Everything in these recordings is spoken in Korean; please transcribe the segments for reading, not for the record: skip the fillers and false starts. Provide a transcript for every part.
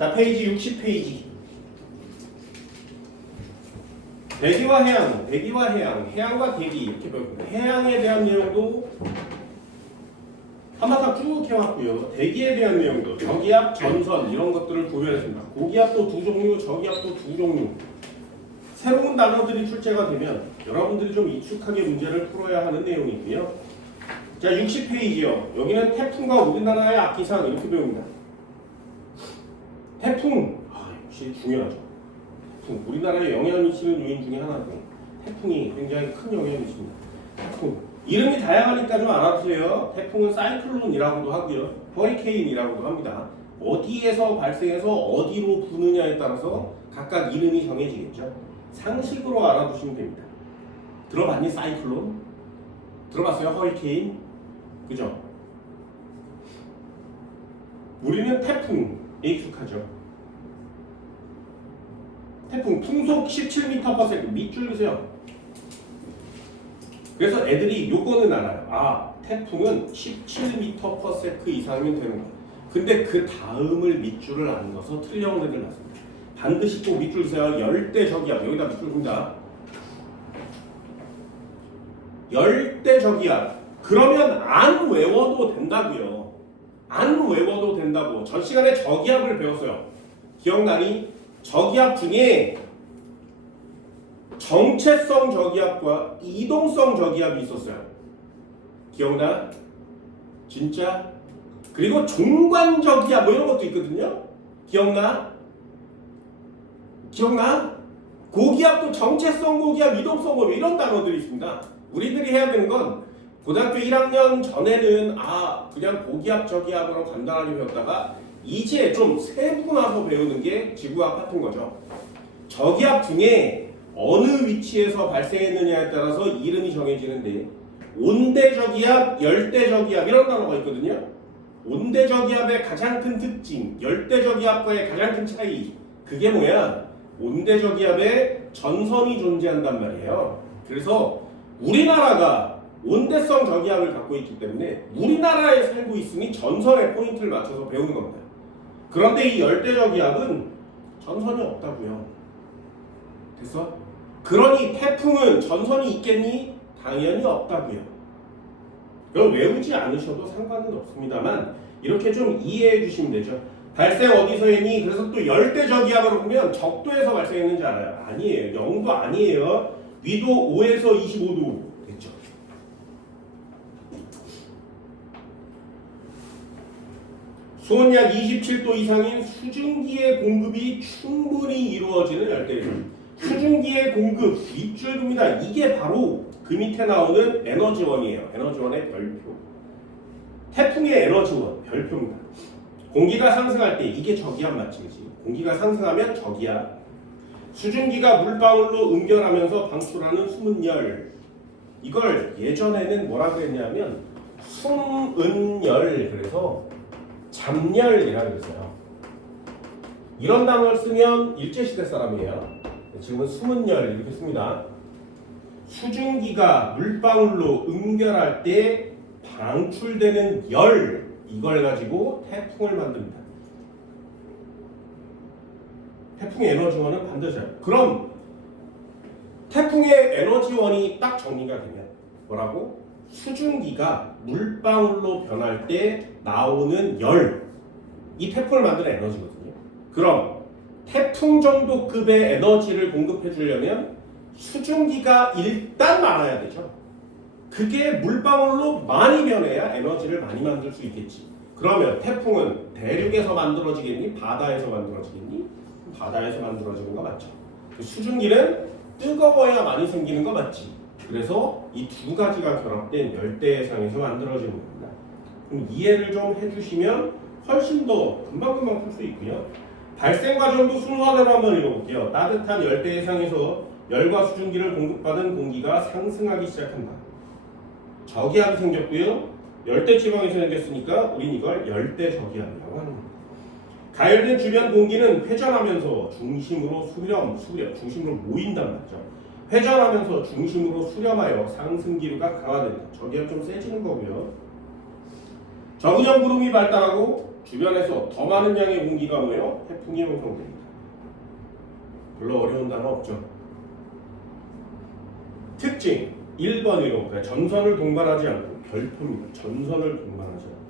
자, 페이지 60페이지. 대기와 해양, 대기와 해양, 해양과 대기 이렇게 배웠고요. 해양에 대한 내용도 한바탕 쭉 해왔고요. 대기에 대한 내용도 저기압, 전선 이런 것들을 구별했습니다. 고기압도 두 종류, 저기압도 두 종류. 새로운 단어들이 출제가 되면 여러분들이 좀 익숙하게 문제를 풀어야 하는 내용이고요. 자, 60페이지요. 여기는 태풍과 우리나라의 악기상 이렇게 배웁니다. 태풍, 역시 중요하죠. 태풍, 우리나라에 영향을 미치는 요인 중에 하나고 태풍이 굉장히 큰 영향을 미칩니다. 태풍, 이름이 다양하니까 좀 알아두세요. 태풍은 사이클론이라고도 하고요, 허리케인이라고도 합니다. 어디에서 발생해서 어디로 부느냐에 따라서 각각 이름이 정해지겠죠. 상식으로 알아두시면 됩니다. 들어봤니? 사이클론? 들어봤어요? 허리케인? 그죠? 우리는 태풍에 익숙하죠. 태풍 풍속 17m/s 밑줄 그으세요. 그래서 애들이 요거는 알아요. 아, 태풍은 17m/s 이상이면 되는 거야. 근데 그 다음을 밑줄을 안 넣어서 틀려온 애들 많습니다. 반드시 꼭 밑줄 그으세요. 열대저기압, 여기다 밑줄 긋는다. 열대저기압. 그러면 안 외워도 된다고요. 안 외워도 된다고. 전 시간에 저기압을 배웠어요. 기억나니? 저기압 중에 정체성 저기압과 이동성 저기압이 있었어요. 기억나? 진짜? 그리고 종관 저기압 뭐 이런 것도 있거든요. 기억나? 기억나? 고기압도 정체성 고기압, 이동성 고기압 이런 단어들이 있습니다. 우리들이 해야 되는 건 고등학교 1학년 전에는 그냥 고기압 저기압으로 간단하게 배웠다가 이제 좀 세분화서 배우는 게 지구압 같은 거죠. 저기압 중에 어느 위치에서 발생했느냐에 따라서 이름이 정해지는데 온대저기압, 열대저기압 이런 단어가 있거든요. 온대저기압의 가장 큰 특징, 열대저기압과의 가장 큰 차이, 그게 뭐야? 온대저기압에 전선이 존재한단 말이에요. 그래서 우리나라가 온대성 저기압을 갖고 있기 때문에 우리나라에 살고 있으니 전선에 포인트를 맞춰서 배우는 겁니다. 그런데 이 열대저기압은 전선이 없다고요. 됐어? 그러니 태풍은 전선이 있겠니? 당연히 없다고요. 이걸 외우지 않으셔도 상관은 없습니다만 이렇게 좀 이해해 주시면 되죠. 발생 어디서 했니? 그래서 또 열대저기압으로 보면 적도에서 발생했는지 알아요? 아니에요. 0도 아니에요. 위도 5에서 25도 됐죠. 수온약 27도 이상인 수증기의 공급이 충분히 이루어지는 열대우림. 수증기의 공급, 밑줄 긋습니다. 이게 바로 그 밑에 나오는 에너지원이에요. 에너지원의 별표. 태풍의 에너지원, 별표입니다. 공기가 상승할 때 이게 저기압 맞지, 그치? 공기가 상승하면 저기압. 수증기가 물방울로 응결하면서 방출하는 숨은 열. 이걸 예전에는 뭐라 그랬냐면 숨은열, 그래서 잠열이라고 그랬어요. 이런 단어를 쓰면 일제시대 사람이에요. 지금은 숨은열 이렇게 씁니다. 수증기가 물방울로 응결할 때 방출되는 열, 이걸 가지고 태풍을 만듭니다. 태풍의 에너지원은 반드시. 그럼 태풍의 에너지원이 딱 정리가 되면 뭐라고? 수증기가 물방울로 변할 때 나오는 열, 이 태풍을 만드는 에너지거든요. 그럼 태풍 정도 급의 에너지를 공급해 주려면 수증기가 일단 많아야 되죠. 그게 물방울로 많이 변해야 에너지를 많이 만들 수 있겠지. 그러면 태풍은 대륙에서 만들어지겠니? 바다에서 만들어지겠니? 바다에서 만들어지는 거 맞죠. 수증기는 뜨거워야 많이 생기는 거 맞지. 그래서 이 두 가지가 결합된 열대해상에서 만들어지는 겁니다. 그럼 이해를 좀 해주시면 훨씬 더 금방금방 풀 수 있고요. 발생 과정도 순서대로 한번 읽어볼게요. 따뜻한 열대해상에서 열과 수증기를 공급받은 공기가 상승하기 시작한다. 저기압이 생겼고요. 열대지방에서 생겼으니까 우린 이걸 열대저기압이라고 하는 겁니다. 가열된 주변 공기는 회전하면서 중심으로 중심으로 모인단 말이죠. 회전하면서 중심으로 수렴하여 상승 기류가 강화된다. 저기압 좀 세지는 거고요. 저근형 구름이 발달하고 주변에서 더 많은 양의 공기가 뭐예요? 태풍이 형성됩니다. 별로 어려운 단어 없죠. 특징 1번 읽어볼까요? 전선을 동반하지 않고 별표입니다. 전선을 동반하지 않고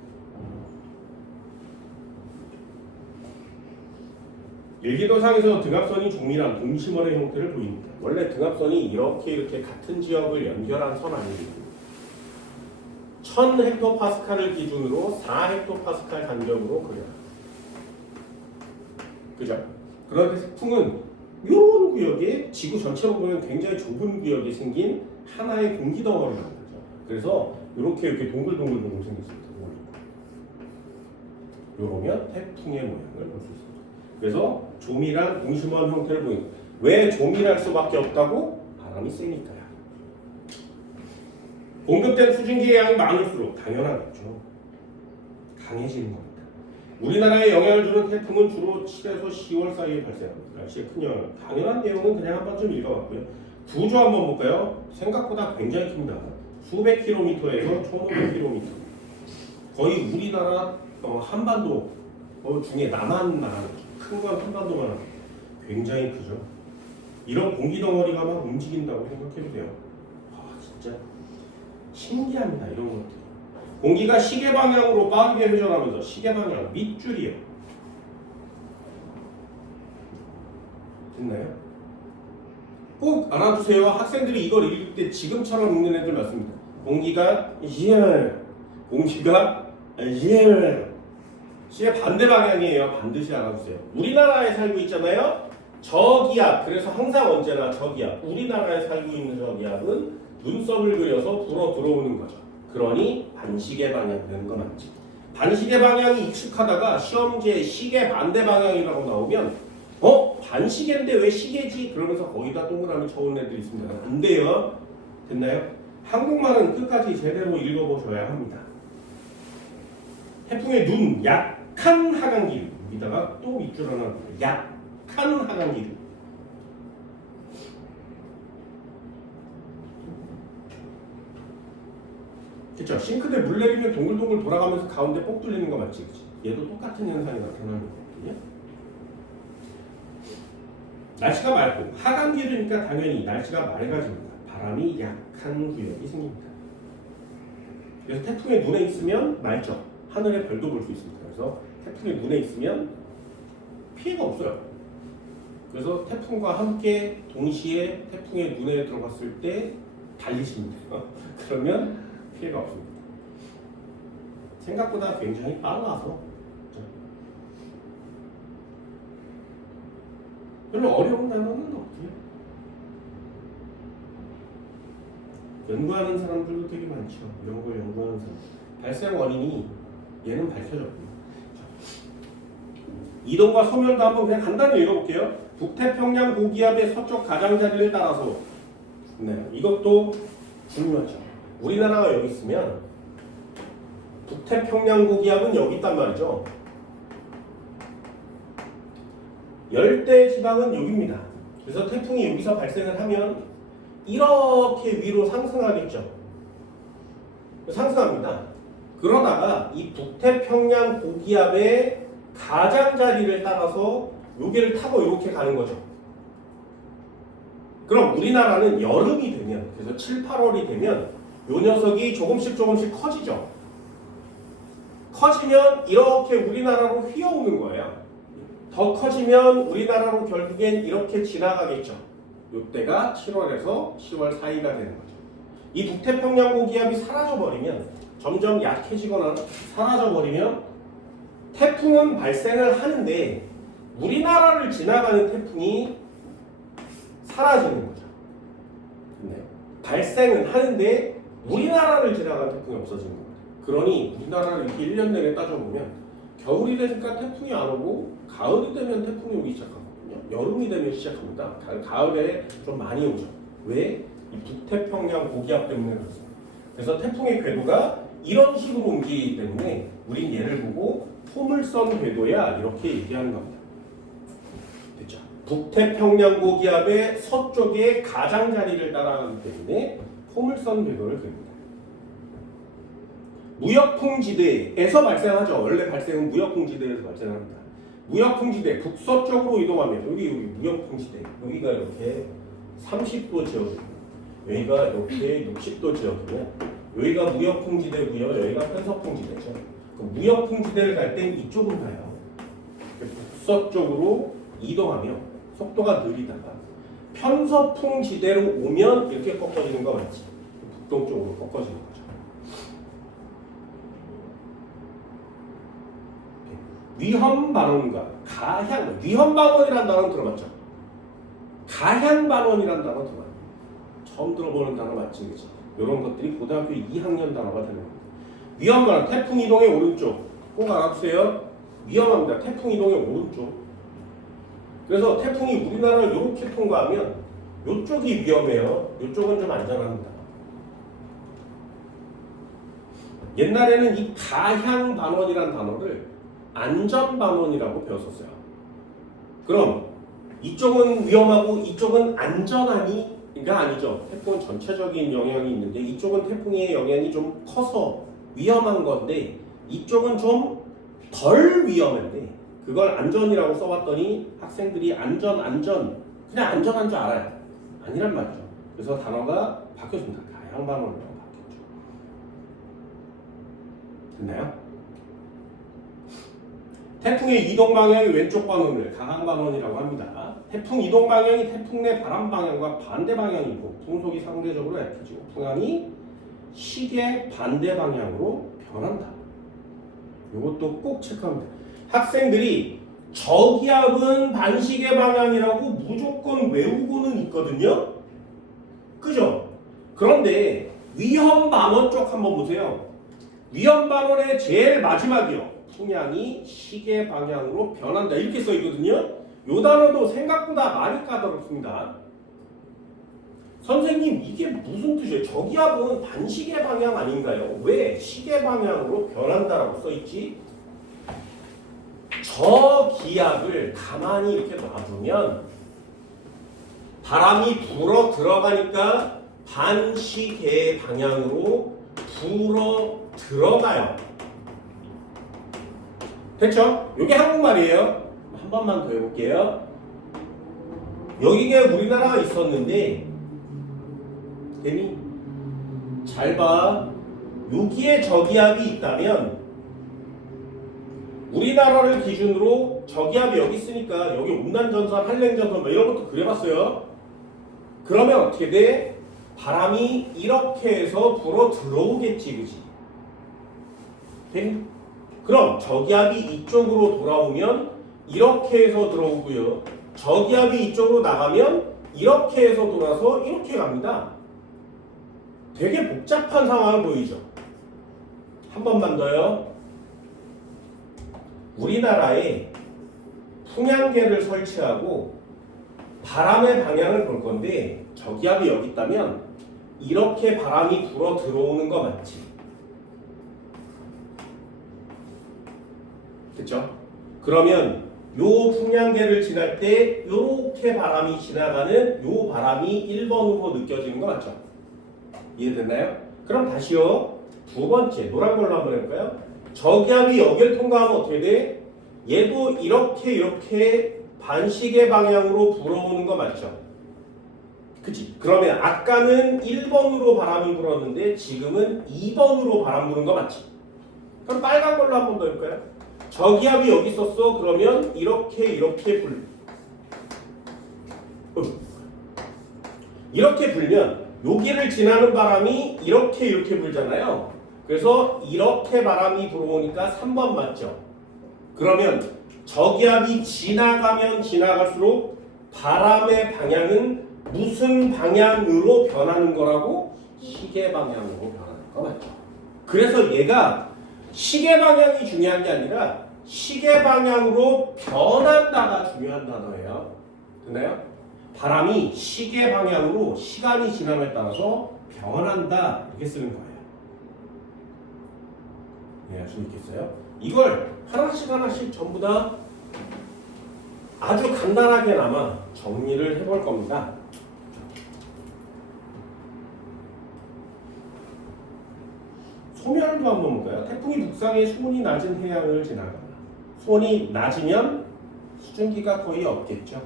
일기도상에서 등압선이 조밀한 동심원의 형태를 보입니다. 원래 등압선이 이렇게 같은 지역을 연결한 선 아니거든요. 1000헥토파스칼을 기준으로 4헥토파스칼 간격으로 그려요. 그죠? 그런데 태풍은 이런 구역에 지구 전체로 보면 굉장히 좁은 구역에 생긴 하나의 공기 덩어리라는 거죠. 그래서 이렇게 동글동글 생겼습니다. 이러면 태풍의 모양을 볼 수 있습니다. 그래서 조밀한 동심원 형태를 보입니다. 왜 조밀할 수밖에 없다고? 바람이 세니까요. 공급된 수증기의 양이 많을수록 당연하겠죠. 강해지는 겁니다. 우리나라에 영향을 주는 태풍은 주로 7에서 10월 사이에 발생합니다. 날씨에 큰 영향을. 당연한 내용은 그냥 한 번쯤 읽어봤고요. 구조 한번 볼까요? 생각보다 굉장히 큽니다. 수백 킬로미터에서 1500km. 거의 우리나라 한반도 중에 남한만 큰 건 한반도만 합니다. 굉장히 크죠. 이런 공기 덩어리가 막 움직인다고 생각해도 돼요. 진짜 신기합니다. 이런 것들. 공기가 시계 방향으로 빠르게 회전하면서 시계 방향 밑줄이에요. 됐나요? 꼭 알아두세요. 학생들이 이걸 읽을 때 지금처럼 읽는 애들 많습니다. 공기가 시계 반대 방향이에요. 반드시 알아두세요. 우리나라에 살고 있잖아요. 저기압. 그래서 항상 언제나 저기압. 우리나라에 살고 있는 저기압은 눈썹을 그려서 불어 들어오는 거죠. 그러니 반시계 방향 되는 건 맞지. 반시계 방향이 익숙하다가 시험지에 시계 반대 방향이라고 나오면 반시계인데 왜 시계지? 그러면서 거기다 동그라미 쳐온 애들이 있습니다. 안 돼요. 됐나요? 한국말은 끝까지 제대로 읽어보셔야 합니다. 태풍의 눈, 약한 하강기류. 여기다가 또 밑줄 하나 약한 하강기류. 그쵸? 싱크대 물 내리면 동글동글 돌아가면서 가운데 뽁 뚫리는 거 맞지? 그치? 얘도 똑같은 현상이 나타나는 거거든요. 날씨가 맑고 하강기류니까 당연히 날씨가 맑아집니다. 바람이 약한 구역이 생깁니다. 그래서 태풍의 눈에 있으면 맑죠. 하늘의 별도 볼 수 있습니다. 그래서 태풍의 눈에 있으면 피해가 없어요. 그래서 태풍과 함께 동시에 태풍의 눈에 들어갔을 때 달리시면 돼요. 그러면 피해가 없습니다. 생각보다 굉장히 빨라서 별로 어려운 단어는 없고요. 연구하는 사람들도 되게 많죠. 이런 걸 연구하는 사람. 발생 원인이 얘는 밝혀졌고요. 이동과 소멸도 한번 그냥 간단히 읽어볼게요. 북태평양 고기압의 서쪽 가장자리를 따라서 이것도 중요하죠. 우리나라가 여기 있으면 북태평양 고기압은 여기 있단 말이죠. 열대지방은 여기입니다. 그래서 태풍이 여기서 발생을 하면 이렇게 위로 상승하겠죠. 상승합니다. 그러다가 이 북태평양 고기압의 가장자리를 따라서 여기를 타고 이렇게 가는 거죠. 그럼 우리나라는 여름이 되면, 그래서 7, 8월이 되면 요 녀석이 조금씩 커지죠. 커지면 이렇게 우리나라로 휘어오는 거예요. 더 커지면 우리나라로 결국엔 이렇게 지나가겠죠. 이때가 7월에서 10월 사이가 되는 거죠. 이 북태평양 고기압이 사라져버리면, 점점 약해지거나 사라져버리면 태풍은 발생을 하는데 우리나라를 지나가는 태풍이 사라지는 거죠. 네. 발생은 하는데 우리나라를 지나가는 태풍이 없어지는 겁니다. 그러니 우리나라를 이렇게 1년 내내 따져보면 겨울이 되니까 태풍이 안 오고 가을이 되면 태풍이 오기 시작하거든요. 여름이 되면 시작합니다. 가을에 좀 많이 오죠. 왜? 이 북태평양 고기압 때문에 그렇습니다. 그래서 태풍의 궤도가 이런 식으로 움직이기 때문에 우린 얘를 보고 포물선 궤도야 이렇게 얘기하는 겁니다. 됐죠? 북태평양 고기압의 서쪽의 가장자리를 따라가기 때문에 포물선 궤도를 그립니다. 무역풍지대에서 발생하죠. 원래 발생은 무역풍지대에서 발생합니다. 무역풍지대 북서쪽으로 이동하면 여기 무역풍지대 여기가 이렇게 30도 지역이고 여기가 이렇게 60도 지역이면 여기가 무역풍지대고요. 여기가 편서풍지대죠. 그 무역풍지대를 갈 땐 이쪽으로 가요. 북서쪽으로 이동하며 속도가 느리다가 편서풍지대로 오면 이렇게 꺾어지는 거 맞지? 북동쪽으로 꺾어지는 거죠. 위험반원과 가향, 위험반원이라는 단어 들어봤죠? 가향반원이라는 단어 들어봤죠? 처음 들어보는 단어 맞지? 그치? 이런 것들이 고등학교 2학년 단어가 되는 겁니다. 위험반원, 태풍 이동의 오른쪽 꼭 알아두세요. 위험합니다. 태풍 이동의 오른쪽. 그래서 태풍이 우리나라를 이렇게 통과하면 이쪽이 위험해요. 이쪽은 좀 안전합니다. 옛날에는 이 가향반원이라는 단어를 안전반원이라고 배웠었어요. 그럼 이쪽은 위험하고 이쪽은 안전하니가 아니죠. 태풍은 전체적인 영향이 있는데 이쪽은 태풍의 영향이 좀 커서 위험한 건데 이쪽은 좀 덜 위험한데 그걸 안전이라고 써봤더니 학생들이 안전 그냥 안전한 줄 알아요. 아니란 말이죠. 그래서 단어가 바뀌었습니다. 가향반원이라고 바뀌었죠. 됐나요? 태풍의 이동 방향이 왼쪽 반원을 가향반원이라고 합니다. 태풍 이동 방향이 태풍 내 바람 방향과 반대 방향이고 풍속이 상대적으로 약해지고 풍향이 시계 반대 방향으로 변한다. 이것도 꼭 체크합니다. 학생들이 저기압은 반시계 방향이라고 무조건 외우고는 있거든요. 그죠? 그런데 위험반원 쪽 한번 보세요. 위험반원의 제일 마지막이요. 풍향이 시계 방향으로 변한다. 이렇게 써 있거든요. 이 단어도 생각보다 많이 까다롭습니다. 선생님 이게 무슨 뜻이에요? 저기압은 반시계 방향 아닌가요? 왜 시계 방향으로 변한다라고 써 있지? 저기압을 가만히 이렇게 놔두면 바람이 불어 들어가니까 반시계 방향으로 불어 들어가요. 됐죠? 이게 한국말이에요. 한 번만 더 해볼게요. 여기가 우리나라가 있었는데 대미 잘 봐. 여기에 저기압이 있다면 우리나라를 기준으로 저기압이 여기 있으니까 여기 운난전선, 한랭전선 뭐 이런 것도 그려봤어요. 그러면 어떻게 돼? 바람이 이렇게 해서 불어 들어오겠지, 그지? 대미? 그럼 저기압이 이쪽으로 돌아오면 이렇게 해서 들어오고요. 저기압이 이쪽으로 나가면 이렇게 해서 돌아서 이렇게 갑니다. 되게 복잡한 상황을 보이죠. 한 번만 더요. 우리나라에 풍향계를 설치하고 바람의 방향을 볼 건데 저기압이 여기 있다면 이렇게 바람이 불어 들어오는 거 맞지? 그쵸? 그러면 요 풍향계를 지날 때 요렇게 바람이 지나가는 요 바람이 1번으로 느껴지는 거 맞죠? 이해됐나요? 그럼 다시요. 두 번째 노란 걸로 한번 해볼까요? 저기압이 여기를 통과하면 어떻게 돼? 얘도 이렇게 반시계 방향으로 불어오는 거 맞죠? 그치? 그러면 아까는 1번으로 바람이 불었는데 지금은 2번으로 바람 부는 거 맞지? 그럼 빨간 걸로 한번 더 해볼까요? 저기압이 여기 있었어. 그러면 이렇게 이렇게 불면 여기를 지나는 바람이 이렇게 불잖아요. 그래서 이렇게 바람이 불어오니까 3번 맞죠? 그러면 저기압이 지나가면 지나갈수록 바람의 방향은 무슨 방향으로 변하는 거라고? 시계 방향으로 변하는 거 맞죠? 그래서 얘가 시계 방향이 중요한 게 아니라 시계 방향으로 변한다가 중요한 단어예요. 됐나요? 바람이 시계 방향으로 시간이 지남에 따라서 변한다 이렇게 쓰는 거예요. 네, 알 수 있겠어요? 이걸 하나씩 전부 다 아주 간단하게나마 정리를 해볼 겁니다. 소멸 태풍들도 한번 볼까요? 태풍이 북상해 수온이 낮은 해양을 지나가다. 수온이 낮으면 수증기가 거의 없겠죠.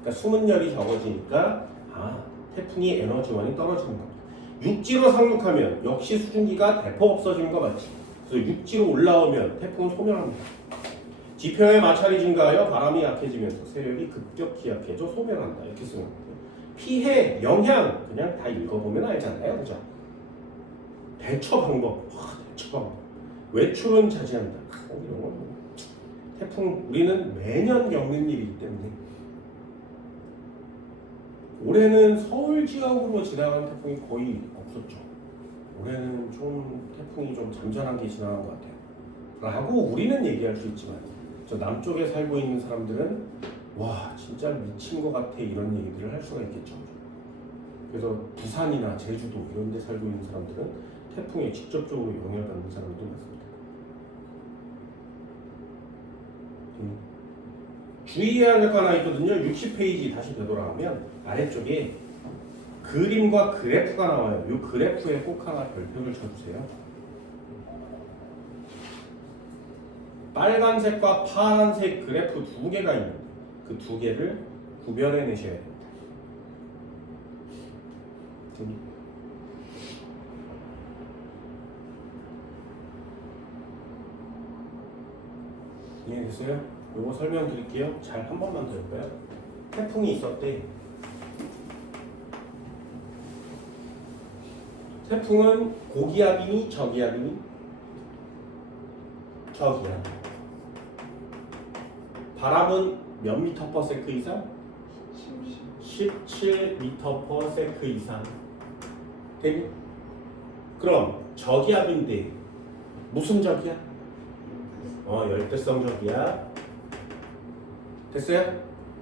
그러니까 수문열이 적어지니까 태풍이 에너지원이 떨어지는 겁니다. 육지로 상륙하면 역시 수증기가 대폭 없어지는 거 맞지? 그래서 육지로 올라오면 태풍은 소멸합니다. 지표의 마찰이 증가하여 바람이 약해지면서 세력이 급격히 약해져 소멸한다. 이렇게 쓰는 거예요. 피해, 영향 그냥 다 읽어보면 알잖아요. 그죠? 대처 방법. 대처 방법. 외출은 자제한다. 이런 건 태풍 우리는 매년 겪는 일이기 때문에 올해는 서울 지역으로 지나간 태풍이 거의 없었죠. 올해는 좀 태풍이 좀 잠잠하게 지나간 것 같아요. 라고 우리는 얘기할 수 있지만 저 남쪽에 살고 있는 사람들은 와 진짜 미친 것 같아 이런 얘기들을 할 수가 있겠죠. 그래서 부산이나 제주도 이런 데 살고 있는 사람들은 태풍에 직접적으로 영향을 받는 사람도 많습니다. 주의해야 할 거 하나 있거든요. 60페이지 다시 되돌아가면 아래쪽에 그림과 그래프가 나와요. 이 그래프에 꼭 하나 별표를 쳐주세요. 빨간색과 파란색 그래프 두 개가 있는데 그 두 개를 구별해 내셔야 됩니다. 이해됐어요? 요거 설명드릴게요. 잘 한 번만 더 해볼까요? 태풍이 있었대. 태풍은 고기압이니 저기압이니? 저기압. 바람은 몇 미터 퍼 세크 이상? 17미터 퍼 세크 이상. 되니? 그럼 저기압인데 무슨 저기압? 열대성 저기압. 됐어요?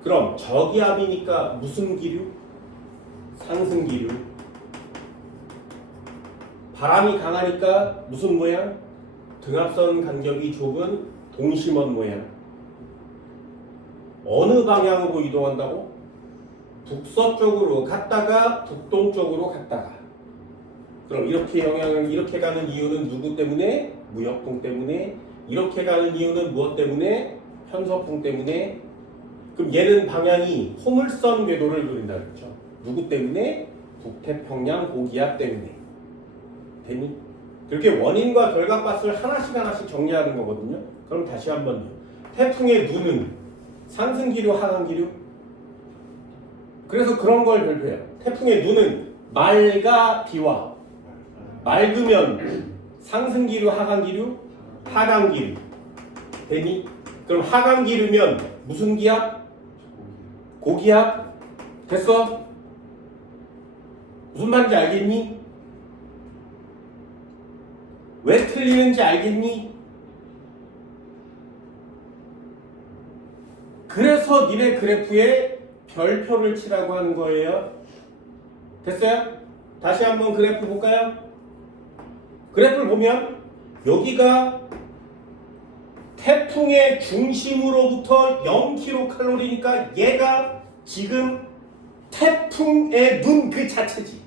그럼 저기압이니까 무슨 기류? 상승 기류. 바람이 강하니까 무슨 모양? 등압선 간격이 좁은 동심원 모양. 어느 방향으로 이동한다고? 북서쪽으로 갔다가 북동쪽으로 갔다가. 그럼 이렇게 영향을 이렇게 가는 이유는 누구 때문에? 무역풍 때문에. 이렇게 가는 이유는 무엇 때문에? 편서풍 때문에. 그럼 얘는 방향이 포물선 궤도를 그린다 그랬죠. 누구 때문에? 북태평양 고기압 때문에. 되니? 그렇게 원인과 결과값을 하나씩 정리하는 거거든요. 그럼 다시 한번요. 태풍의 누는 상승기류, 하강기류. 그래서 그런 걸 별표해요. 태풍의 누는 맑아 비와. 맑으면 상승기류, 하강기류, 하강기류. 되니? 그럼 하강기류면 무슨 기압? 고기압. 됐어? 무슨 말인지 알겠니? 왜 틀리는지 알겠니? 그래서 니네 그래프에 별표를 치라고 하는 거예요. 됐어요? 다시 한번 그래프 볼까요? 그래프를 보면 여기가 태풍의 중심으로부터 0kcal니까 얘가 지금 태풍의 눈 그 자체지.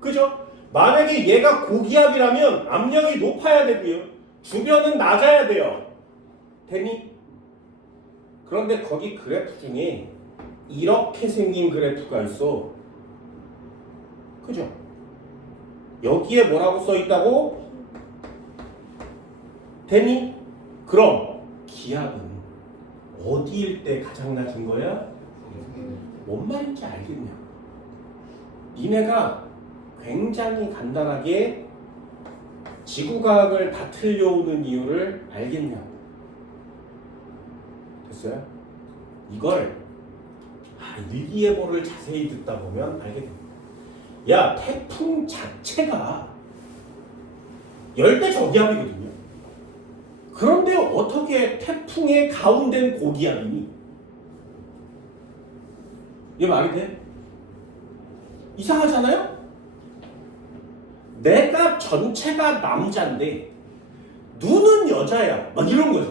그죠? 만약에 얘가 고기압이라면 압력이 높아야 되고요. 주변은 낮아야 돼요. 되니? 그런데 거기 그래프 중에 이렇게 생긴 그래프가 있어. 그죠? 여기에 뭐라고 써 있다고? 되니? 그럼 기압은 어디일 때 가장 낮은 거야? 뭔 말인지 알겠냐? 니네가 굉장히 간단하게 지구과학을 다 틀려오는 이유를 알겠냐고. 됐어요? 이걸 일기예보를 자세히 듣다 보면 알게 됩니다. 야, 태풍 자체가 열대 저기압이거든요. 그런데 어떻게 태풍의 가운데는 고기압이니? 이게 말이 돼? 이상하잖아요? 내가 전체가 남자인데 눈은 여자야. 막 이런 거죠.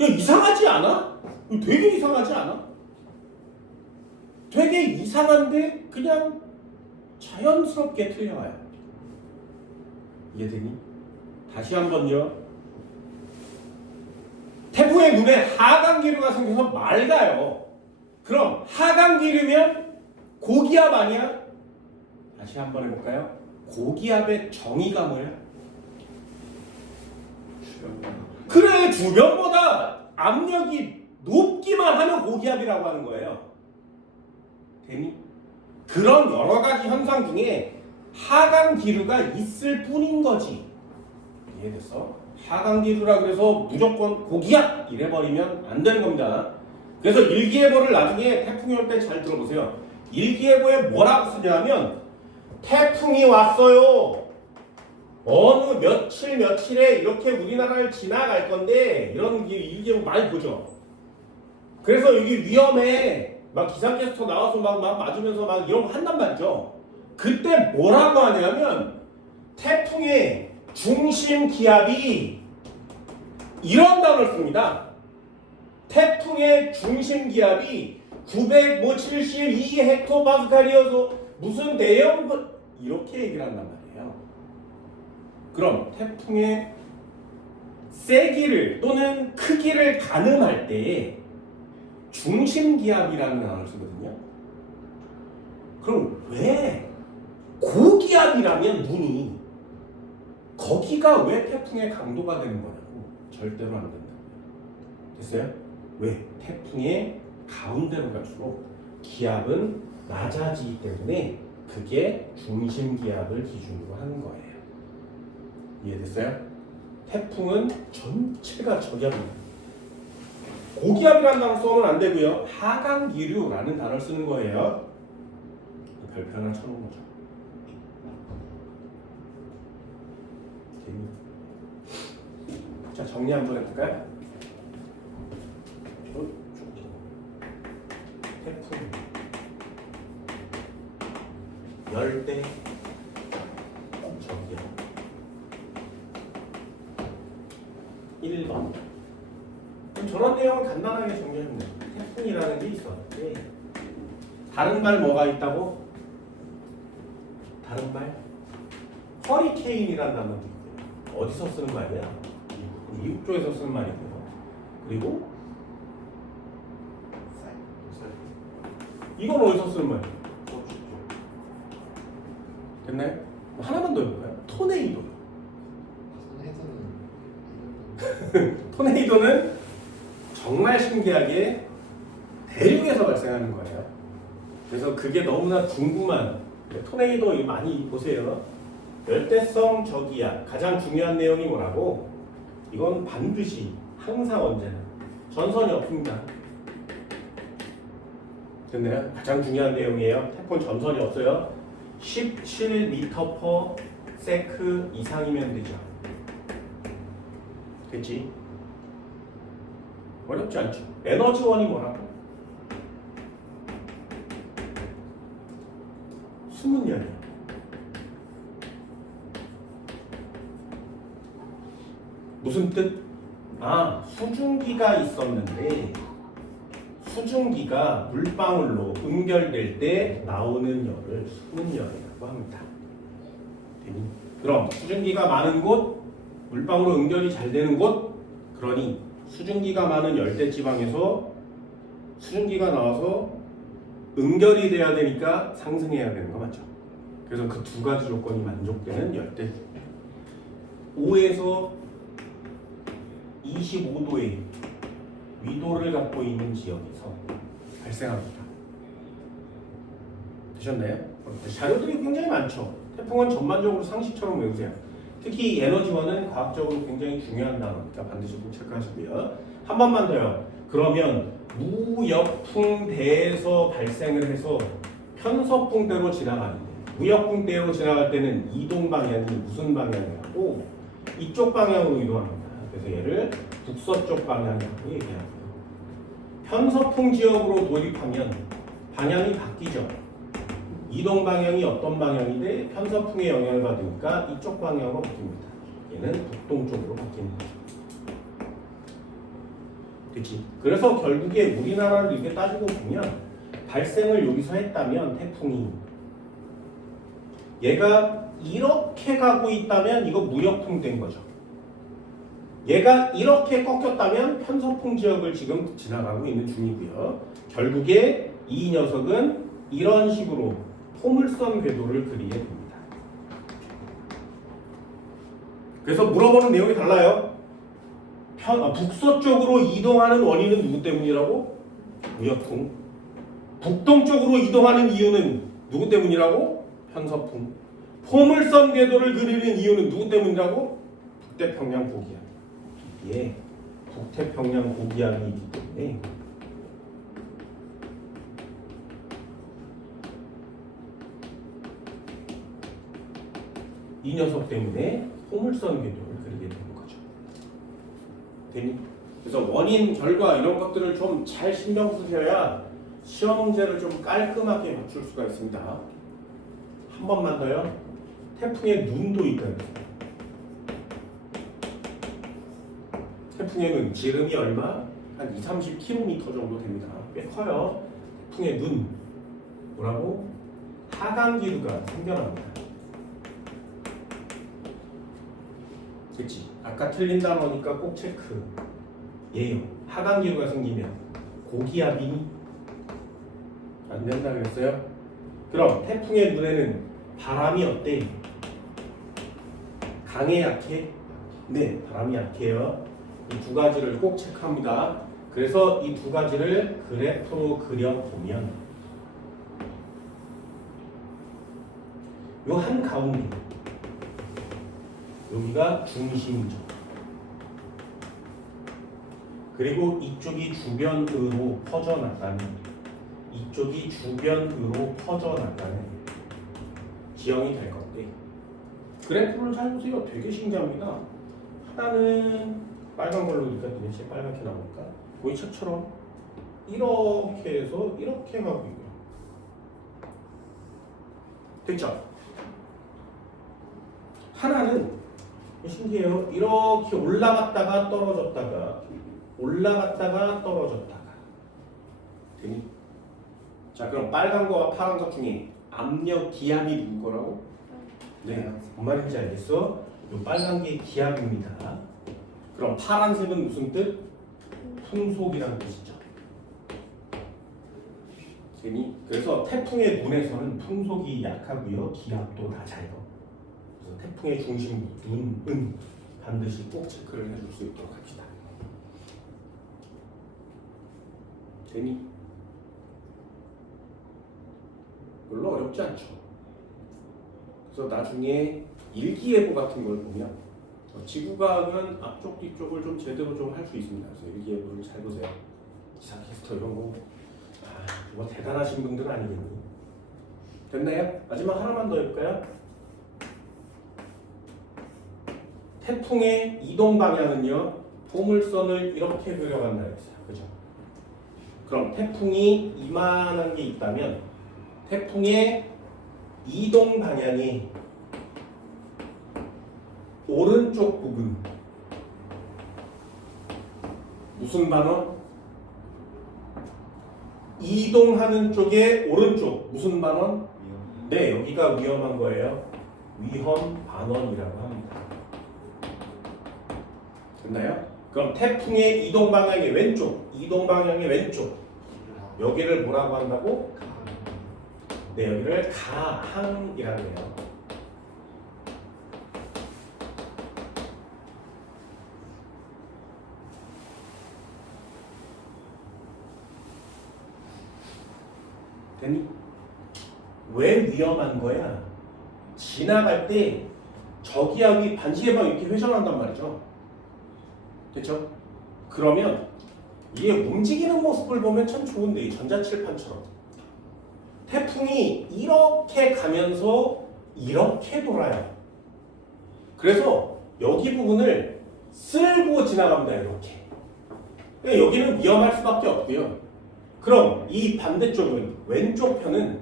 야, 이상하지 않아? 되게 이상하지 않아? 되게 이상한데 그냥 자연스럽게 틀려와요. 이해되니? 다시 한번요. 태풍의 눈에 하강기류가 생겨서 맑아요. 그럼 하강기류면 고기압 아니야? 다시 한번 해볼까요? 고기압의 정의가 뭐야? 그래, 주변보다 압력이 높기만 하면 고기압이라고 하는 거예요. 되니? 그런 여러 가지 현상 중에 하강기류가 있을 뿐인 거지. 이해됐어? 하강기류라 그래서 무조건 고기압 이래버리면 안 되는 겁니다. 그래서 일기예보를 나중에 태풍이 올 때 잘 들어보세요. 일기예보에 뭐라고 쓰냐면 태풍이 왔어요. 어느 며칠 며칠에 이렇게 우리나라를 지나갈 건데 이런 일기예보 많이 보죠. 그래서 여기 위험해. 막 기상캐스터 나와서 막 맞으면서 막 이런 거 한단 말이죠. 그때 뭐라고 하냐면 태풍의 중심 기압이 이런 단어를 씁니다. 태풍의 중심 기압이 972 헥토파스칼이어서 무슨 대형 이렇게 얘기를 한단 말이에요. 그럼 태풍의 세기를 또는 크기를 가늠할 때 중심 기압이라는 단어를 쓰거든요. 그럼 왜 고기압이라면 눈이 거기가 왜 태풍의 강도가 되는 거냐고. 절대로 안 된다. 됐어요? 왜? 태풍의 가운데로 갈수록 기압은 낮아지기 때문에 그게 중심 기압을 기준으로 하는 거예요. 이해됐어요? 태풍은 전체가 저기압입니다. 고기압이라는 단어 써면 안 되고요. 하강기류라는 단어를 쓰는 거예요. 별표 하나 쳐놓은 거죠. 자, 정리 한번 해볼까요? 태풍, 열대, 저기압. 1번. 저런 내용을 간단하게 정리하면 돼요. 태풍이라는 게 있었는데 다른 말 뭐가 있다고? 다른 말? 허리케인이라는 단어도 있고요. 어디서 쓰는 말이야? 미국 쪽에서 쓰는 말이고요. 그리고 이건 어디서 쓰는 말이에요? 됐나요? 하나만 더 해볼까요? 토네이도. 토네이도는 정말 신기하게 대륙에서 발생하는 거예요. 그래서 그게 너무나 궁금한 토네이도 많이 보세요. 열대성 저기압 가장 중요한 내용이 뭐라고? 이건 반드시 항상 언제나 전선이 없습니다. 됐나요? 가장 중요한 내용이에요. 태풍 전선이 없어요. 17m/s 이상이면 되죠. 됐지? 어렵지 않죠. 에너지원이 뭐라고? 수문열이요. 무슨 뜻? 아, 수증기가 있었는데 수증기가 물방울로 응결될 때 나오는 열을 수문열이라고 합니다. 그럼 수증기가 많은 곳, 물방울로 응결이 잘 되는 곳, 그러니 수증기가 많은 열대지방에서 수증기가 나와서 응결이 돼야 되니까 상승해야 되는 거 맞죠? 그래서 그 두 가지 조건이 만족되는 열대 5에서 25도의 위도를 갖고 있는 지역에서 발생합니다. 되셨나요? 자료들이 굉장히 많죠. 태풍은 전반적으로 상식처럼 외우세요. 특히 에너지원은 과학적으로 굉장히 중요한 단어니까 반드시 꼭 체크하시고요. 한 번만 더요. 그러면 무역풍대에서 발생을 해서 편서풍대로 지나가는데 무역풍대로 지나갈 때는 이동 방향이 무슨 방향이라고? 이쪽 방향으로 이동합니다. 그래서 얘를 북서쪽 방향이라고 얘기하고요. 편서풍 지역으로 돌입하면 방향이 바뀌죠. 이동 방향이 어떤 방향인데 편서풍의 영향을 받으니까 이쪽 방향으로 바뀝니다. 얘는 북동쪽으로 바뀌는 거죠. 그렇지? 그래서 결국에 우리나라를 이렇게 따지고 보면 발생을 여기서 했다면 태풍이 얘가 이렇게 가고 있다면 이거 무역풍 된 거죠. 얘가 이렇게 꺾였다면 편서풍 지역을 지금 지나가고 있는 중이고요. 결국에 이 녀석은 이런 식으로 포물선 궤도를 그리게 됩니다. 그래서 물어보는 내용이 달라요. 북서쪽으로 이동하는 원인은 누구 때문이라고? 우여풍. 북동쪽으로 이동하는 이유는 누구 때문이라고? 편서풍. 포물선 궤도를 그리는 이유는 누구 때문이라고? 북태평양 고기압. 예, 북태평양 고기압이기 때문에 이 녀석 때문에 포물선 궤도를 그리게 되는 거죠. 되니? 그래서 원인, 결과 이런 것들을 좀 잘 신경 쓰셔야 시험 문제를 좀 깔끔하게 맞출 수가 있습니다. 한 번만 더요. 태풍의 눈도 있다는 거예요. 태풍의 눈, 지름이 얼마? 한 20-30km 정도 됩니다. 꽤 커요. 태풍의 눈, 뭐라고? 하강기류가 생겨납니다. 그치? 아까 틀린 단어니까 꼭 체크. 예요. 하강기류가 생기면 고기압이 안 된다 그랬어요? 그럼 태풍의 눈에는 바람이 어때? 강해, 약해? 네, 바람이 약해요. 이 두 가지를 꼭 체크합니다. 그래서 이 두 가지를 그래프로 그려보면 요 한 가운데 여기가 중심이죠. 그리고 이쪽이 주변으로 퍼져나가는, 이쪽이 주변으로 퍼져나가는 지형이 될 건데, 그래프를 잘 보세요. 되게 신기합니다. 하나는 빨간 걸로 그러니까 도대체 빨갛게 나오니까 거의 책처럼 이렇게 해서 이렇게 가고 있고요. 됐죠? 하나는 신기해요. 이렇게 올라갔다가 떨어졌다가 올라갔다가 떨어졌다가 되니? 자, 그럼 빨간 거와 파란 것 중에 압력 기압이 누구 거라고? 네, 뭔 말인지 알겠어? 요 빨간 게 기압입니다. 그럼 파란색은 무슨 뜻? 풍속이라는 뜻이죠. 되니? 그래서 태풍의 눈에서는 풍속이 약하고요, 기압도 낮아요. 그래서 태풍의 중심 눈은 반드시 꼭 체크를 해줄 수 있도록 합시다. 되니? 별로 어렵지 않죠. 그래서 나중에 일기예보 같은 걸 보면 지구과학은 앞쪽 뒤쪽을 좀 제대로 좀 할 수 있습니다. 그래서 일기예보를 잘 보세요. 기상캐스터 이런 거 뭐 대단하신 분들은 아니겠니? 됐나요? 마지막 하나만 더 해볼까요? 태풍의 이동 방향은요, 포물선을 이렇게 그려간다 했어요. 그죠? 그럼 태풍이 이만한 게 있다면 태풍의 이동 방향이 오른쪽 부분 무슨 반원? 이동하는 쪽의 오른쪽 무슨 반원? 네, 여기가 위험한 거예요. 위험 반원이라고 합니다. 됐나요? 그럼 태풍의 이동 방향의 왼쪽, 이동 방향의 왼쪽 여기를 뭐라고 한다고? 네, 여기를 가항이라고 해요. 됐니? 왜 위험한 거야? 지나갈 때 저기압이 반시계방 이렇게 회전한단 말이죠. 됐죠? 그러면 이게 움직이는 모습을 보면 참 좋은데, 이 전자칠판처럼 태풍이 이렇게 가면서 이렇게 돌아요. 그래서 여기 부분을 쓸고 지나갑니다. 이렇게. 그러니까 여기는 위험할 수밖에 없고요. 그럼 이 반대쪽은, 왼쪽 편은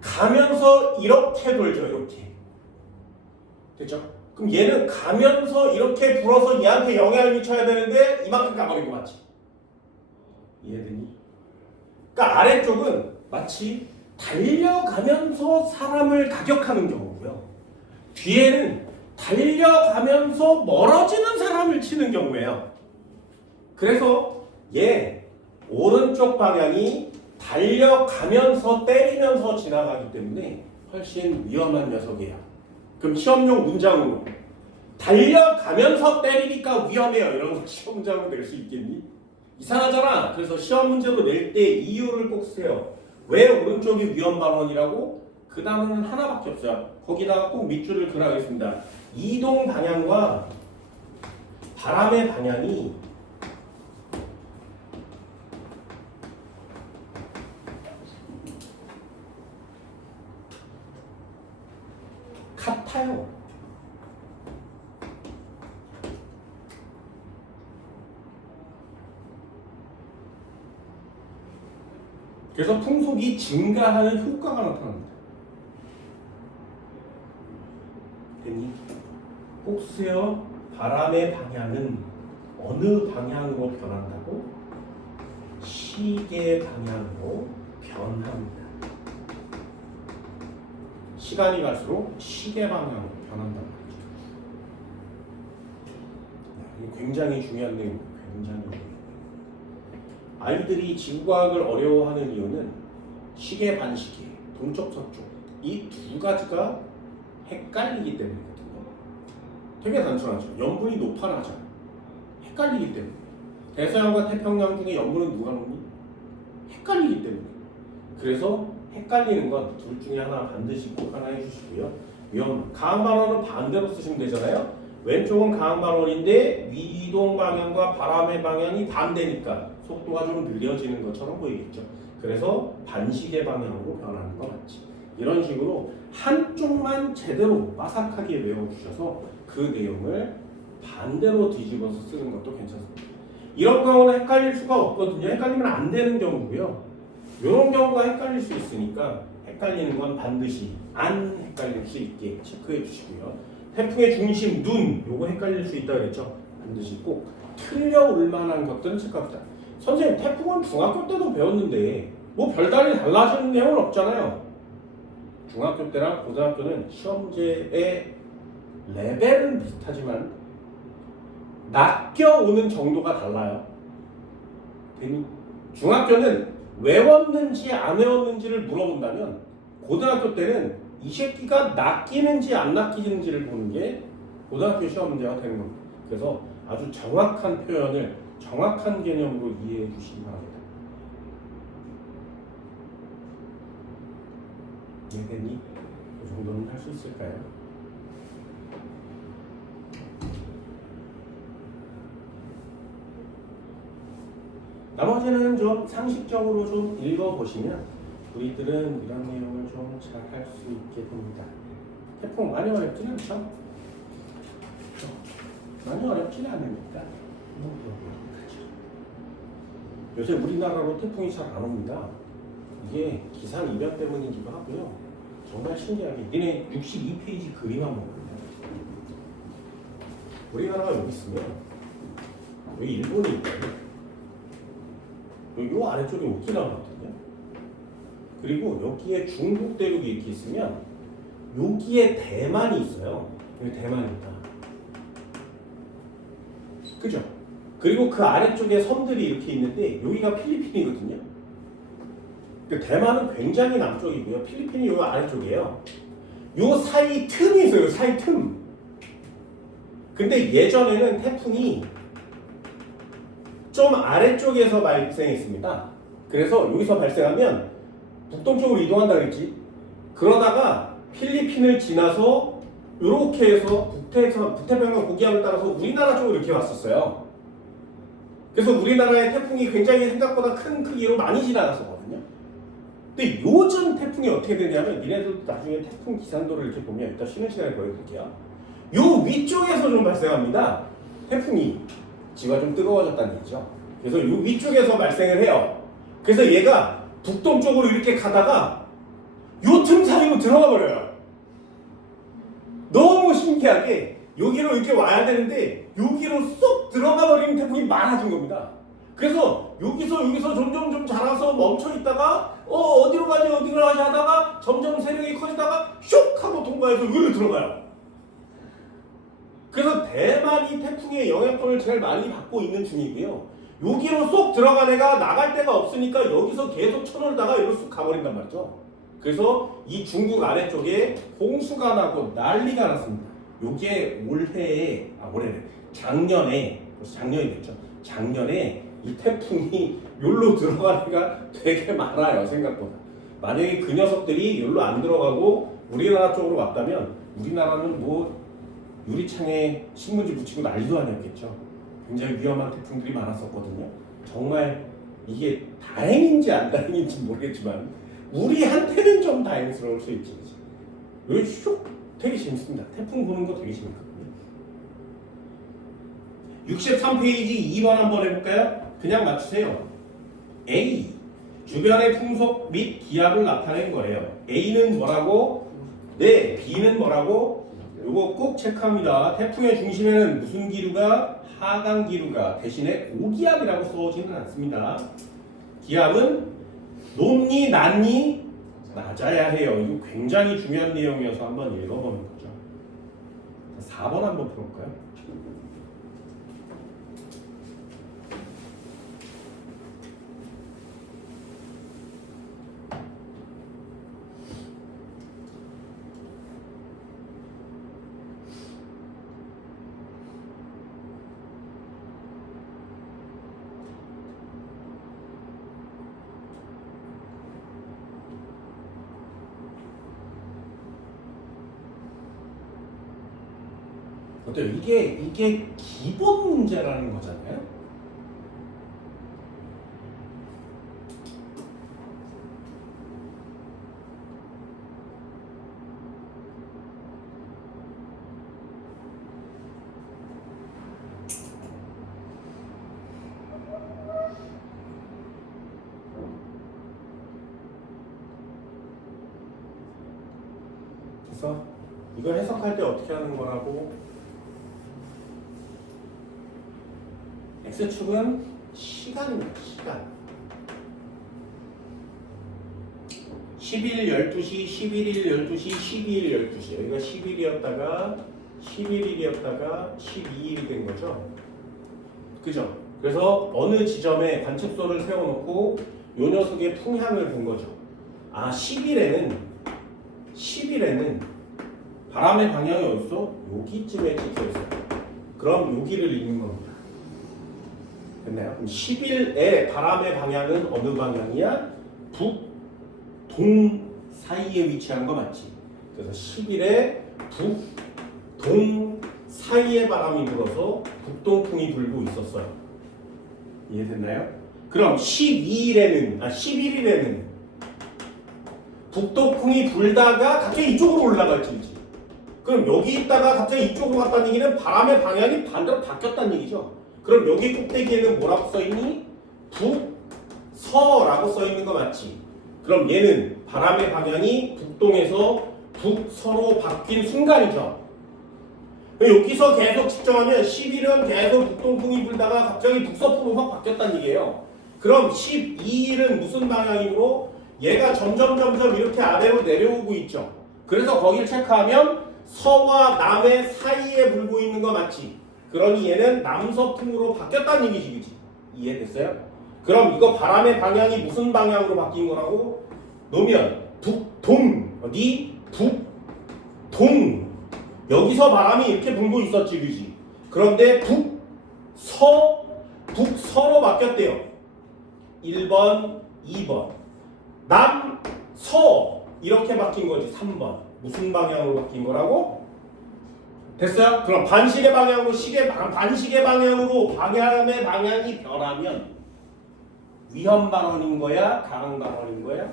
가면서 이렇게 돌죠. 이렇게. 됐죠? 그럼 얘는 가면서 이렇게 불어서 얘한테 영향을 미쳐야 되는데 이만큼 가버린 거 맞지? 이해되니? 그러니까 아래쪽은 마치 달려가면서 사람을 가격하는 경우고요. 뒤에는 달려가면서 멀어지는 사람을 치는 경우예요. 그래서 얘 오른쪽 방향이 달려가면서 때리면서 지나가기 때문에 훨씬 위험한 녀석이에요. 그럼 시험용 문장으로 달려가면서 때리니까 위험해요. 이런 거 시험 문장으로 낼 수 있겠니? 이상하잖아. 그래서 시험 문제로 낼 때 이유를 꼭 쓰세요. 왜 오른쪽이 위험 발언이라고? 그 단어는 하나밖에 없어요. 거기다가 꼭 밑줄을 그어가겠습니다. 이동 방향과 바람의 방향이 같아요. 그래서 풍속이 증가하는 효과가 나타납니다. 됐니? 꼭 쓰세요. 바람의 방향은 어느 방향으로 변한다고? 시계 방향으로 변합니다. 시간이 갈수록 시계 방향으로 변한다는 거죠. 이게 굉장히 중요한 내용입니다. 굉장히 중요해요. 아이들이 지구과학을 어려워하는 이유는 시계 반시계, 동쪽 서쪽 이 두 가지가 헷갈리기 때문이거든요. 되게 단순하죠. 염분이 높아 낮아 헷갈리기 때문에. 대서양과 태평양 중에 염분은 누가 높니? 헷갈리기 때문에. 그래서 헷갈리는 건 둘 중에 하나 반드시 꼭 하나 해주시고요. 강한 발언은 반대로 쓰시면 되잖아요. 왼쪽은 강한 발언인데 이동 방향과 바람의 방향이 반대니까 속도가 좀 느려지는 것처럼 보이겠죠. 그래서 반시계 방향으로 변하는 거 맞지. 이런 식으로 한쪽만 제대로 빠삭하게 외워주셔서 그 내용을 반대로 뒤집어서 쓰는 것도 괜찮습니다. 이런 경우는 헷갈릴 수가 없거든요. 헷갈리면 안 되는 경우고요. 이런 경우가 헷갈릴 수 있으니까 헷갈리는 건 반드시 안 헷갈릴 수 있게 체크해 주시고요. 태풍의 중심, 눈 요거 헷갈릴 수 있다 그랬죠. 반드시 꼭 틀려올 만한 것들은 체크합시다. 선생님 태풍은 중학교 때도 배웠는데 뭐 별다른 달라지는 내용은 없잖아요. 중학교 때랑 고등학교는 시험제의 레벨은 비슷하지만 낚여오는 정도가 달라요. 중학교는 외웠는지 안 외웠는지를 물어본다면 고등학교 때는 이 새끼가 낚이는지 안 낚이는지를 보는 게 고등학교 시험 문제가 되는 겁니다. 그래서 아주 정확한 표현을 정확한 개념으로 이해해 주시기 바랍니다. 이해되니? 이 정도는 할 수 있을까요? 나머지는 좀 상식적으로 좀 읽어보시면 우리들은 이런 내용을 좀 잘 할 수 있게 됩니다. 태풍 많이 어렵지는 않죠? 많이 어렵지는 않으니까 요새 우리나라로 태풍이 잘 안 옵니다. 이게 기상 이변 때문이기도 하고요. 정말 신기하게 니네 62페이지 그림 한번 보세요. 우리나라가 여기 있으면 여기 일본이 있거든요. 요 아래쪽에 오키나와거든요. 그리고 여기에 중국 대륙이 이렇게 있으면 여기에 대만이 있어요. 여기 대만입니다. 그죠? 그리고 그 아래쪽에 섬들이 이렇게 있는데 여기가 필리핀이거든요. 그 대만은 굉장히 남쪽이고요. 필리핀이 여기 아래쪽이에요. 요 사이 틈이 있어요. 사이 틈. 근데 예전에는 태풍이 좀 아래쪽에서 발생했습니다. 그래서 여기서 발생하면 북동쪽으로 이동한다 그랬지. 그러다가 필리핀을 지나서 이렇게 해서 북태평양 고기압을 따라서 우리나라 쪽으로 이렇게 왔었어요. 그래서 우리나라의 태풍이 굉장히 생각보다 큰 크기로 많이 지나갔었거든요. 근데 요즘 태풍이 어떻게 되냐면 니네들도 나중에 태풍 기상도를 이렇게 보면 이따 쉬는 시간에 보여드릴게요. 요 위쪽에서 좀 발생합니다. 태풍이 지가 좀 뜨거워졌다는 얘기죠. 그래서 요 위쪽에서 발생을 해요. 그래서 얘가 북동쪽으로 이렇게 가다가 요 틈 사이로 들어가 버려요. 너무 신기하게 여기로 이렇게 와야 되는데 여기로 쏙 들어가 버리는 태풍이 많아진 겁니다. 그래서 여기서 점점 자라서 멈춰 있다가 어디로 가지 하다가 점점 세력이 커지다가 슉 하고 통과해서 여기로 들어가요. 그래서 대만이 태풍의 영향권을 제일 많이 받고 있는 중이고요. 여기로 쏙 들어간 애가 나갈 데가 없으니까 여기서 계속 쳐놀다가 여기로 쑥 가버린단 말이죠. 그래서 이 중국 아래쪽에 홍수가 나고 난리가 났습니다. 요게 올해래. 작년이 됐죠. 작년에 이 태풍이 요로 들어간 애가 되게 많아요, 생각보다. 만약에 그 녀석들이 요로 안 들어가고 우리나라 쪽으로 왔다면 우리나라는 뭐 유리창에 신문지 붙이고 난리도 아니었겠죠. 굉장히 위험한 태풍들이 많았었거든요. 정말 이게 다행인지 안 다행인지 모르겠지만 우리한테는 좀 다행스러울 수 있지. 왜 슉? 되게 재밌습니다. 태풍 보는 거 되게 재밌거든요. 63페이지 2번 한번 해볼까요? 그냥 맞추세요. A. 주변의 풍속 및 기압을 나타낸 거예요. A는 뭐라고? 네. B는 뭐라고? 요거 꼭 체크합니다. 태풍의 중심에는 무슨 기류가? 하강 기류가 대신에 고기압이라고 써지는 않습니다. 기압은 높니 낮니? 낮아야 해요. 이거 굉장히 중요한 내용이어서 한번 읽어보는 거죠. 4번 한번 풀어볼까요? 어때요? 이게 기본 문제라는 거잖아요. 그래서 이거 해석할 때 어떻게 하는 거라고? X축은 시간입니다. 시간. 11, 12시, 11일, 12시, 12일, 12시. 여기가 10일이었다가 11일이었다가 12일이 된 거죠. 그죠? 그래서 어느 지점에 관측소를 세워놓고 요 녀석의 풍향을 본 거죠. 아, 10일에는 바람의 방향이 어딨어? 여기쯤에 찍혀 있어요. 그럼 여기를 읽는 겁니다. 됐나요? 그럼 10일에 바람의 방향은 어느 방향이야? 북, 동 사이에 위치한 거 맞지? 그래서 10일에 북, 동 사이에 바람이 불어서 북동풍이 불고 있었어요. 이해됐나요? 그럼 11일에는 북동풍이 불다가 갑자기 이쪽으로 올라갈지. 그럼 여기 있다가 갑자기 이쪽으로 갔다는 얘기는 바람의 방향이 반대로 바뀌었다는 얘기죠. 그럼 여기 꼭대기에는 뭐라고 써있니? 북서라고 써있는 거 맞지? 그럼 얘는 바람의 방향이 북동에서 북서로 바뀐 순간이죠. 여기서 계속 측정하면 10일은 계속 북동풍이 불다가 갑자기 북서풍으로 확 바뀌었다는 얘기예요. 그럼 12일은 무슨 방향이므로 얘가 점점 이렇게 아래로 내려오고 있죠. 그래서 거기를 체크하면 서와 남의 사이에 불고 있는 거 맞지? 그러니 얘는 남서풍으로 바뀌었다는 얘기지, 그치? 이해됐어요? 그럼 이거 바람의 방향이 무슨 방향으로 바뀐 거라고? 놓으면 북동, 어디? 북동. 여기서 바람이 이렇게 불고 있었지, 그치? 그런데 북서로 바뀌었대요. 1번, 2번. 남서 이렇게 바뀐 거지. 3번. 무슨 방향으로 바뀐 거라고? 됐어요? 그럼 반시계 방향으로 반시계 방향으로 바람의 방향이 변하면 위험 발언인 거야? 강한 발언인 거야?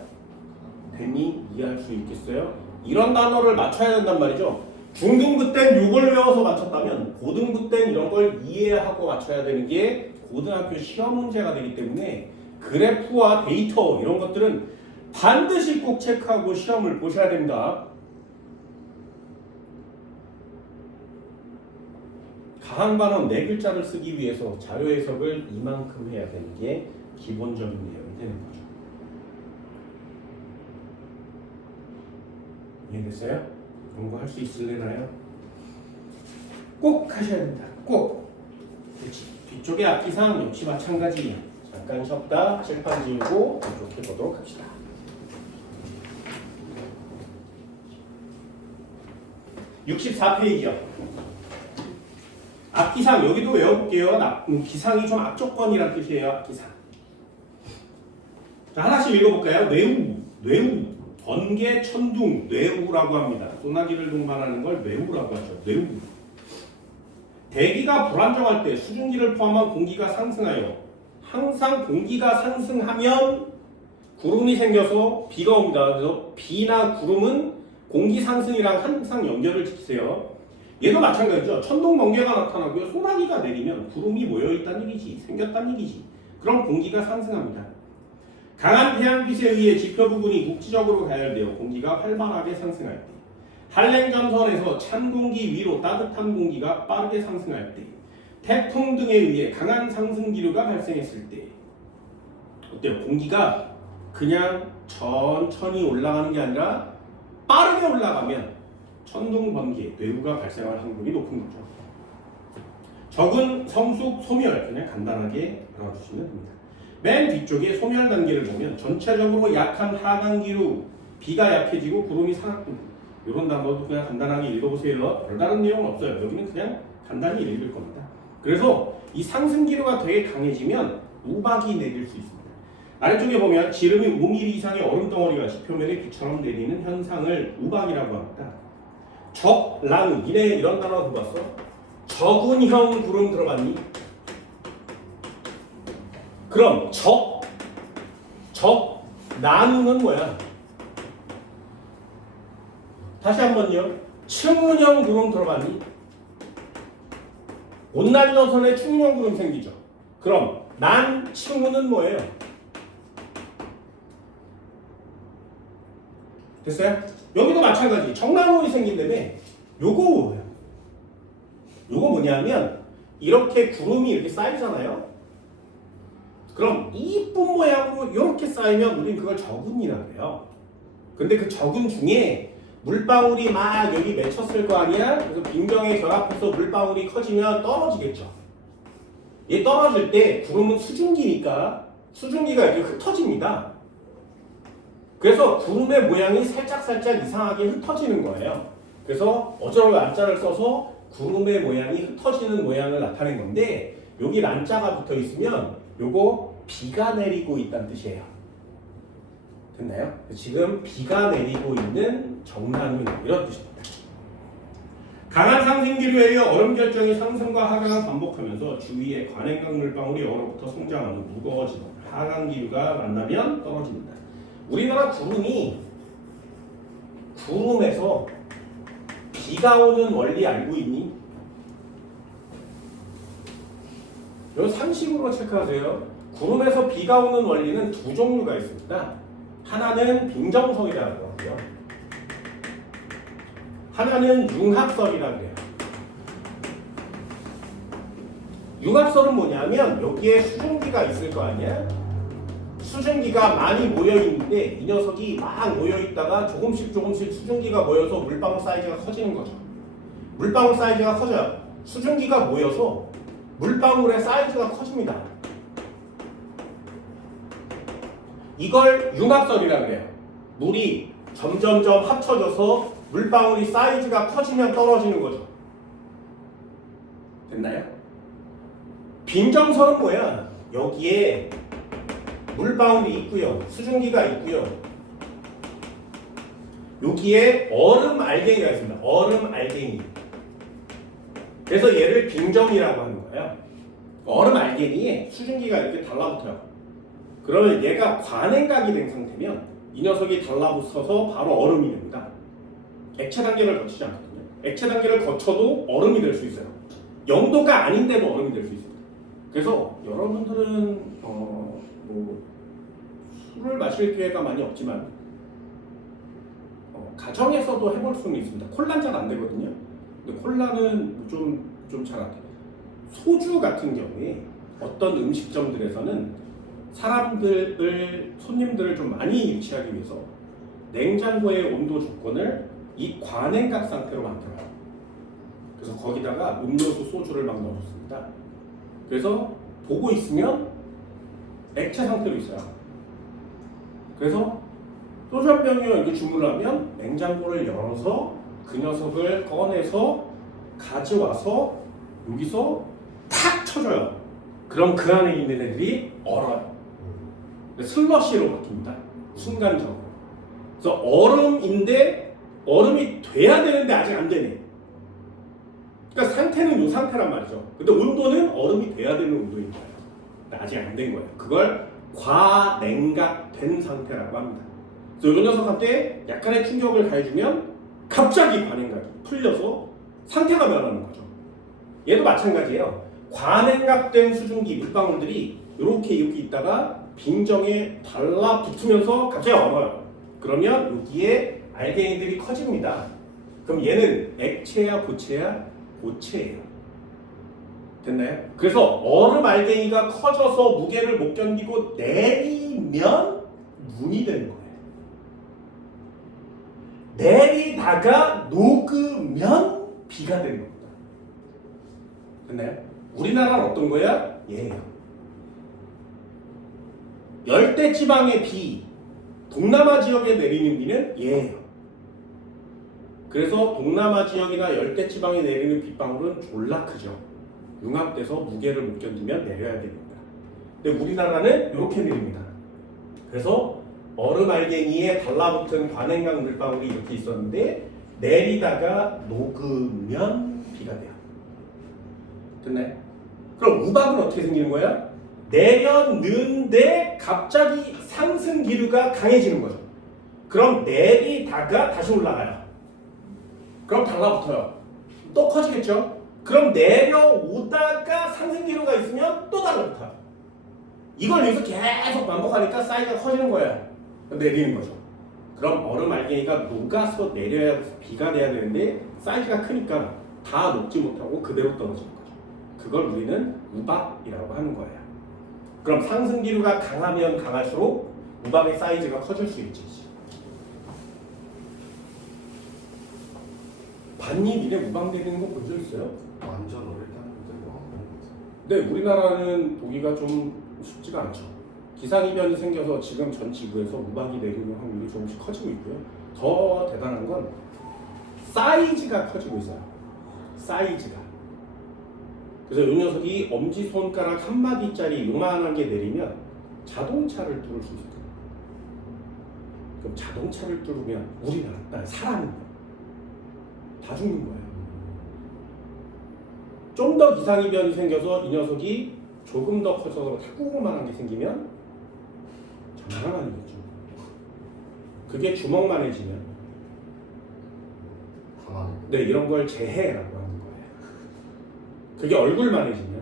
됐니? 이해할 수 있겠어요? 이런 단어를 맞춰야 된단 말이죠. 중등부 땐 이걸 외워서 맞췄다면 고등부 땐 이런 걸 이해하고 맞춰야 되는 게 고등학교 시험 문제가 되기 때문에 그래프와 데이터 이런 것들은 반드시 꼭 체크하고 시험을 보셔야 됩니다. 강한 발언 4글자를 쓰기 위해서 자료 해석을 이만큼 해야 되는 게 기본적인 내용이 되는 거죠. 이해됐어요? 그런 거 할 수 있을래나요? 꼭 하셔야 됩니다. 꼭. 그렇지. 뒤쪽의 앞기상 역시 마찬가지. 잠깐 쉬었다 칠판 지우고 이렇게 보도록 합시다. 64페이지요. 앞기상 여기도 외워볼게요. 기상이 좀 앞조건이란 뜻이에요. 앞기상. 자, 하나씩 읽어볼까요? 뇌우, 번개, 천둥, 뇌우라고 합니다. 소나기를 동반하는 걸 뇌우라고 하죠. 뇌우. 대기가 불안정할 때 수증기를 포함한 공기가 상승하여 항상 공기가 상승하면 구름이 생겨서 비가 옵니다. 그래서 비나 구름은 공기 상승이랑 항상 연결을 지키세요. 얘도 마찬가지죠. 천둥, 번개가 나타나고요. 소나기가 내리면 구름이 모여있다는 얘기지. 생겼다는 얘기지. 그럼 공기가 상승합니다. 강한 태양빛에 의해 지표 부분이 국지적으로 가열되어 공기가 활발하게 상승할 때, 한랭전선에서 찬 공기 위로 따뜻한 공기가 빠르게 상승할 때, 태풍 등에 의해 강한 상승 기류가 발생했을 때, 어때요? 공기가 그냥 천천히 올라가는 게 아니라 빠르게 올라가면 천둥, 번개, 뇌우가 발생할 확률이 높은 거죠. 적은 성숙, 소멸 그냥 간단하게 알아주시면 됩니다. 맨 뒤쪽에 소멸 단계를 보면 전체적으로 약한 하강 기류, 비가 약해지고 구름이 상승. 이런 단어도 그냥 간단하게 읽어보세요. 별다른 내용은 없어요. 여기는 그냥 간단히 읽을 겁니다. 그래서 이 상승 기류가 되게 강해지면 우박이 내릴 수 있습니다. 아래쪽에 보면 지름이 5mm 이상의 얼음 덩어리가 지표면에 비처럼 내리는 현상을 우박이라고 합니다. 적랑 이래 이런 단어 들어봤어? 적은형 구름 들어봤니? 그럼 나누는 뭐야? 다시 한번요. 층은형 구름 들어봤니? 온난전선에 층은형 구름 생기죠. 그럼 층은은 뭐예요? 됐어요? 여기도 마찬가지. 정난원이 생긴다며. 요거 뭐냐면 이렇게 구름이 이렇게 쌓이잖아요. 그럼 이쁜 모양으로 이렇게 쌓이면 우린 그걸 적운이라고 해요. 근데 그 적운 중에 물방울이 막 여기 맺혔을 거 아니야? 그래서 빈경에 결합해서 물방울이 커지면 떨어지겠죠. 얘 떨어질 때 구름은 수증기니까 수증기가 이렇게 흩어집니다. 그래서 구름의 모양이 살짝 이상하게 흩어지는 거예요. 그래서 어쩌라고 난자를 써서 구름의 모양이 흩어지는 모양을 나타낸 건데 여기 난자가 붙어 있으면 요거 비가 내리고 있다는 뜻이에요. 됐나요? 지금 비가 내리고 있는 정난운 이런 뜻입니다. 강한 상승 기류에 의해 얼음 결정이 상승과 하강을 반복하면서 주위에 관행강 물방울이 얼어붙어 성장하는 무거워지던 하강 기류가 만나면 떨어집니다. 우리나라 구름에서 비가 오는 원리 알고 있니? 이거 상식으로 체크하세요. 구름에서 비가 오는 원리는 두 종류가 있습니다. 하나는 빙정설이라고 하고요. 하나는 융합설이라고 해요. 융합설은 뭐냐면 여기에 수증기가 있을 거 아니야? 수증기가 많이 모여있는데 이 녀석이 막 모여있다가 조금씩 수증기가 모여서 물방울 사이즈가 커지는 거죠. 물방울 사이즈가 커져요. 수증기가 모여서 물방울의 사이즈가 커집니다. 이걸 융합설이라고 해요. 물이 점점점 합쳐져서 물방울이 사이즈가 커지면 떨어지는 거죠. 됐나요? 빙정설은 뭐야? 여기에 물방울이 있고요. 수증기가 있고요. 여기에 얼음 알갱이가 있습니다. 얼음 알갱이. 그래서 얘를 빙정이라고 하는 거예요. 얼음 알갱이에 수증기가 이렇게 달라붙어요. 그러면 얘가 관행각이 된 상태면 이 녀석이 달라붙어서 바로 얼음이 됩니다. 액체 단계를 거치지 않거든요. 액체 단계를 거쳐도 얼음이 될 수 있어요. 0도가 아닌데도 얼음이 될 수 있습니다. 그래서 여러분들은 술을 마실 기회가 많이 없지만 가정에서도 해볼 수는 있습니다. 콜라는 잘 안 되거든요. 근데 콜라는 좀 잘 안 돼요. 소주 같은 경우에 어떤 음식점들에서는 손님들을 좀 많이 유치하기 위해서 냉장고의 온도 조건을 이 관행각 상태로 만들어요. 그래서 거기다가 음료수, 소주를 막 넣어줬습니다. 그래서 보고 있으면 액체 상태로 있어요. 그래서 소주 한 병이요 이렇게 주문을 하면 냉장고를 열어서 그 녀석을 꺼내서 가져와서 여기서 탁 쳐줘요. 그럼 그 안에 있는 애들이 얼어요. 슬러시로 바뀝니다. 순간적으로. 그래서 얼음인데 얼음이 돼야 되는데 아직 안 되네. 그러니까 상태는 이 상태란 말이죠. 근데 온도는 얼음이 돼야 되는 온도인 거예요. 아직 안 된 거예요. 그걸 과냉각된 상태라고 합니다. 그래서 이 녀석한테 약간의 충격을 가해주면 갑자기 과냉각이 풀려서 상태가 변하는 거죠. 얘도 마찬가지예요. 과냉각된 수증기 물방울들이 이렇게 있다가 빙정에 달라붙으면서 갑자기 얼어요. 그러면 여기에 알갱이들이 커집니다. 그럼 얘는 액체야 고체야? 고체예요. 됐나요? 그래서 얼음 알갱이가 커져서 무게를 못 견디고 내리면 눈이 되는 거예요. 내리다가 녹으면 비가 되는 겁니다. 됐나요? 우리나라는 어떤 거야? 얘예요. 열대지방의 비, 동남아 지역에 내리는 비는 얘예요. 그래서 동남아 지역이나 열대지방에 내리는 빗방울은 졸라 크죠. 융합돼서 무게를 못 견디면 내려야 됩니다. 근데 우리나라는 이렇게 내립니다. 그래서 얼음 알갱이에 달라붙은 관행강 물방울이 이렇게 있었는데 내리다가 녹으면 비가 돼요. 됐나요? 그럼 우박은 어떻게 생기는 거야? 내렸는데 갑자기 상승 기류가 강해지는 거죠. 그럼 내리다가 다시 올라가요. 그럼 달라붙어요. 또 커지겠죠? 그럼 내려오다가 상승 기류가 있으면 또 달라붙어요. 이걸 여기서 계속 반복하니까 사이즈가 커지는 거예요. 내리는 거죠. 그럼 얼음 알갱이가 녹아서 내려야 비가 돼야 되는데 사이즈가 크니까 다 녹지 못하고 그대로 떨어지는 거죠. 그걸 우리는 우박이라고 하는 거예요. 그럼 상승 기류가 강하면 강할수록 우박의 사이즈가 커질 수 있지. 반입 이래 우박 내리는 거 본 적 있어요? 완전 어렵다는데 뭐. 네, 우리나라는 보기가 좀 쉽지가 않죠. 기상이변이 생겨서 지금 전 지구에서 우박이 내리는 확률이 조금씩 커지고 있고요. 더 대단한 건 사이즈가 커지고 있어요. 사이즈가. 그래서 이 녀석이 엄지손가락 한 마디짜리 요만한 게 내리면 자동차를 뚫을 수 있어요. 그럼 자동차를 뚫으면 우리나라 사람은 다 죽는 거예요. 좀 더 기상이변이 생겨서 이 녀석이 조금 더 커져서 탁구공만한 게 생기면 장난 아니겠죠. 그게 주먹만해지면 네, 이런 걸 재해라고 하는 거예요. 그게 얼굴만해지면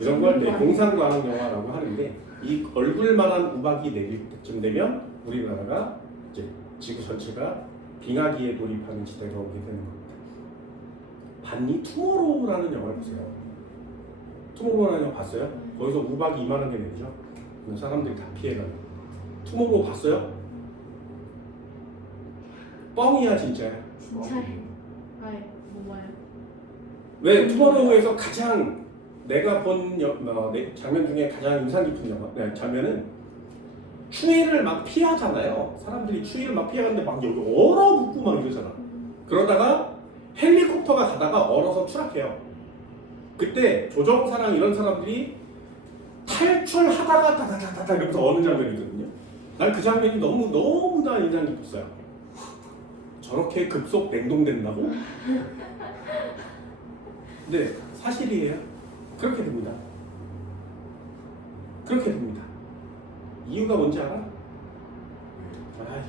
이런 걸 네, 공상과학 영화라고 하는데 이 얼굴만한 우박이 내릴 때쯤 되면 우리나라가 이제 지구 전체가 빙하기에 돌입하는 시대가 오게 되는 겁니다. 반니 투모로우라는 영화를 보세요. 투모로우라는 영화 봤어요? 거기서 우박이 이만한 게 내리죠. 사람들이 다 피해가요. 투모로우 봤어요? 뻥이야 진짜야. 진짜요? 아이 뭐야? 왜 투모로우에서 가장 내가 본 장면 중에 가장 인상 깊은 장면은 추위를 막 피하잖아요. 사람들이 추위를 막 피하는데 막 여기 얼어붙고 막 이러잖아. 그러다가 헬리콥터가 가다가 얼어서 추락해요. 그때 조정사랑 이런 사람들이 탈출하다가 다다다다 이러면서 어는 장면이거든요. 난 그 장면이 너무나 인상 깊었어요. 저렇게 급속 냉동된다고? 네, 사실이에요. 그렇게 됩니다. 그렇게 됩니다. 이유가 뭔지 알아?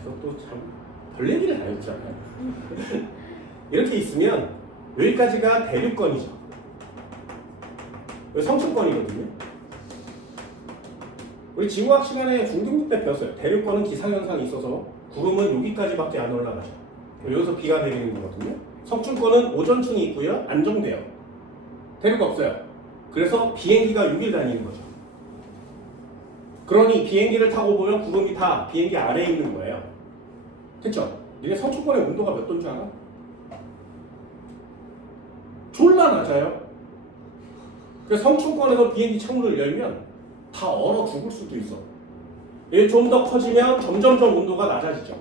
이것도 참 별 얘기를 다 했잖아요. 이렇게 있으면 여기까지가 대륙권이죠. 성층권이거든요. 우리 지구학 시간에 중등부 때 배웠어요. 대륙권은 기상현상이 있어서 구름은 여기까지밖에 안 올라가죠. 여기서 비가 내리는 거거든요. 성층권은 오존층이 있고요. 안정돼요. 대륙 없어요. 그래서 비행기가 6일 다니는 거죠. 그러니 비행기를 타고 보면 구름이 다 비행기 아래에 있는 거예요. 됐죠? 니네 성층권의 온도가 몇 도인 줄 알아? 졸라 낮아요. 그래서 성층권에서 비행기 창문을 열면 다 얼어 죽을 수도 있어. 이게 좀 더 커지면 점점점 온도가 낮아지죠.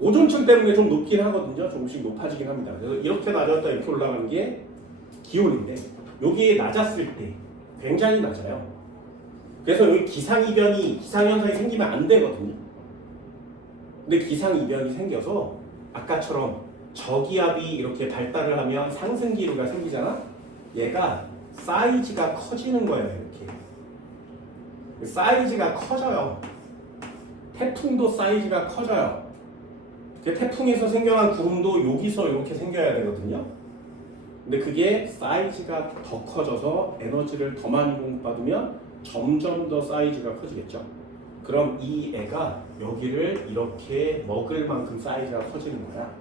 오존층 때문에 좀 높긴 하거든요. 조금씩 높아지긴 합니다. 그래서 이렇게 낮았다 이렇게 올라가는 게 기온인데 여기에 낮았을 때 굉장히 낮아요. 그래서 여기 기상현상이 생기면 안 되거든요. 근데 기상이변이 생겨서 아까처럼 저기압이 이렇게 발달을 하면 상승기류가 생기잖아. 얘가 사이즈가 커지는 거예요. 이렇게 사이즈가 커져요. 태풍도 사이즈가 커져요. 태풍에서 생겨난 구름도 여기서 이렇게 생겨야 되거든요. 근데 그게 사이즈가 더 커져서 에너지를 더 많이 공급받으면 점점 더 사이즈가 커지겠죠. 그럼 이 애가 여기를 이렇게 먹을 만큼 사이즈가 커지는 거야.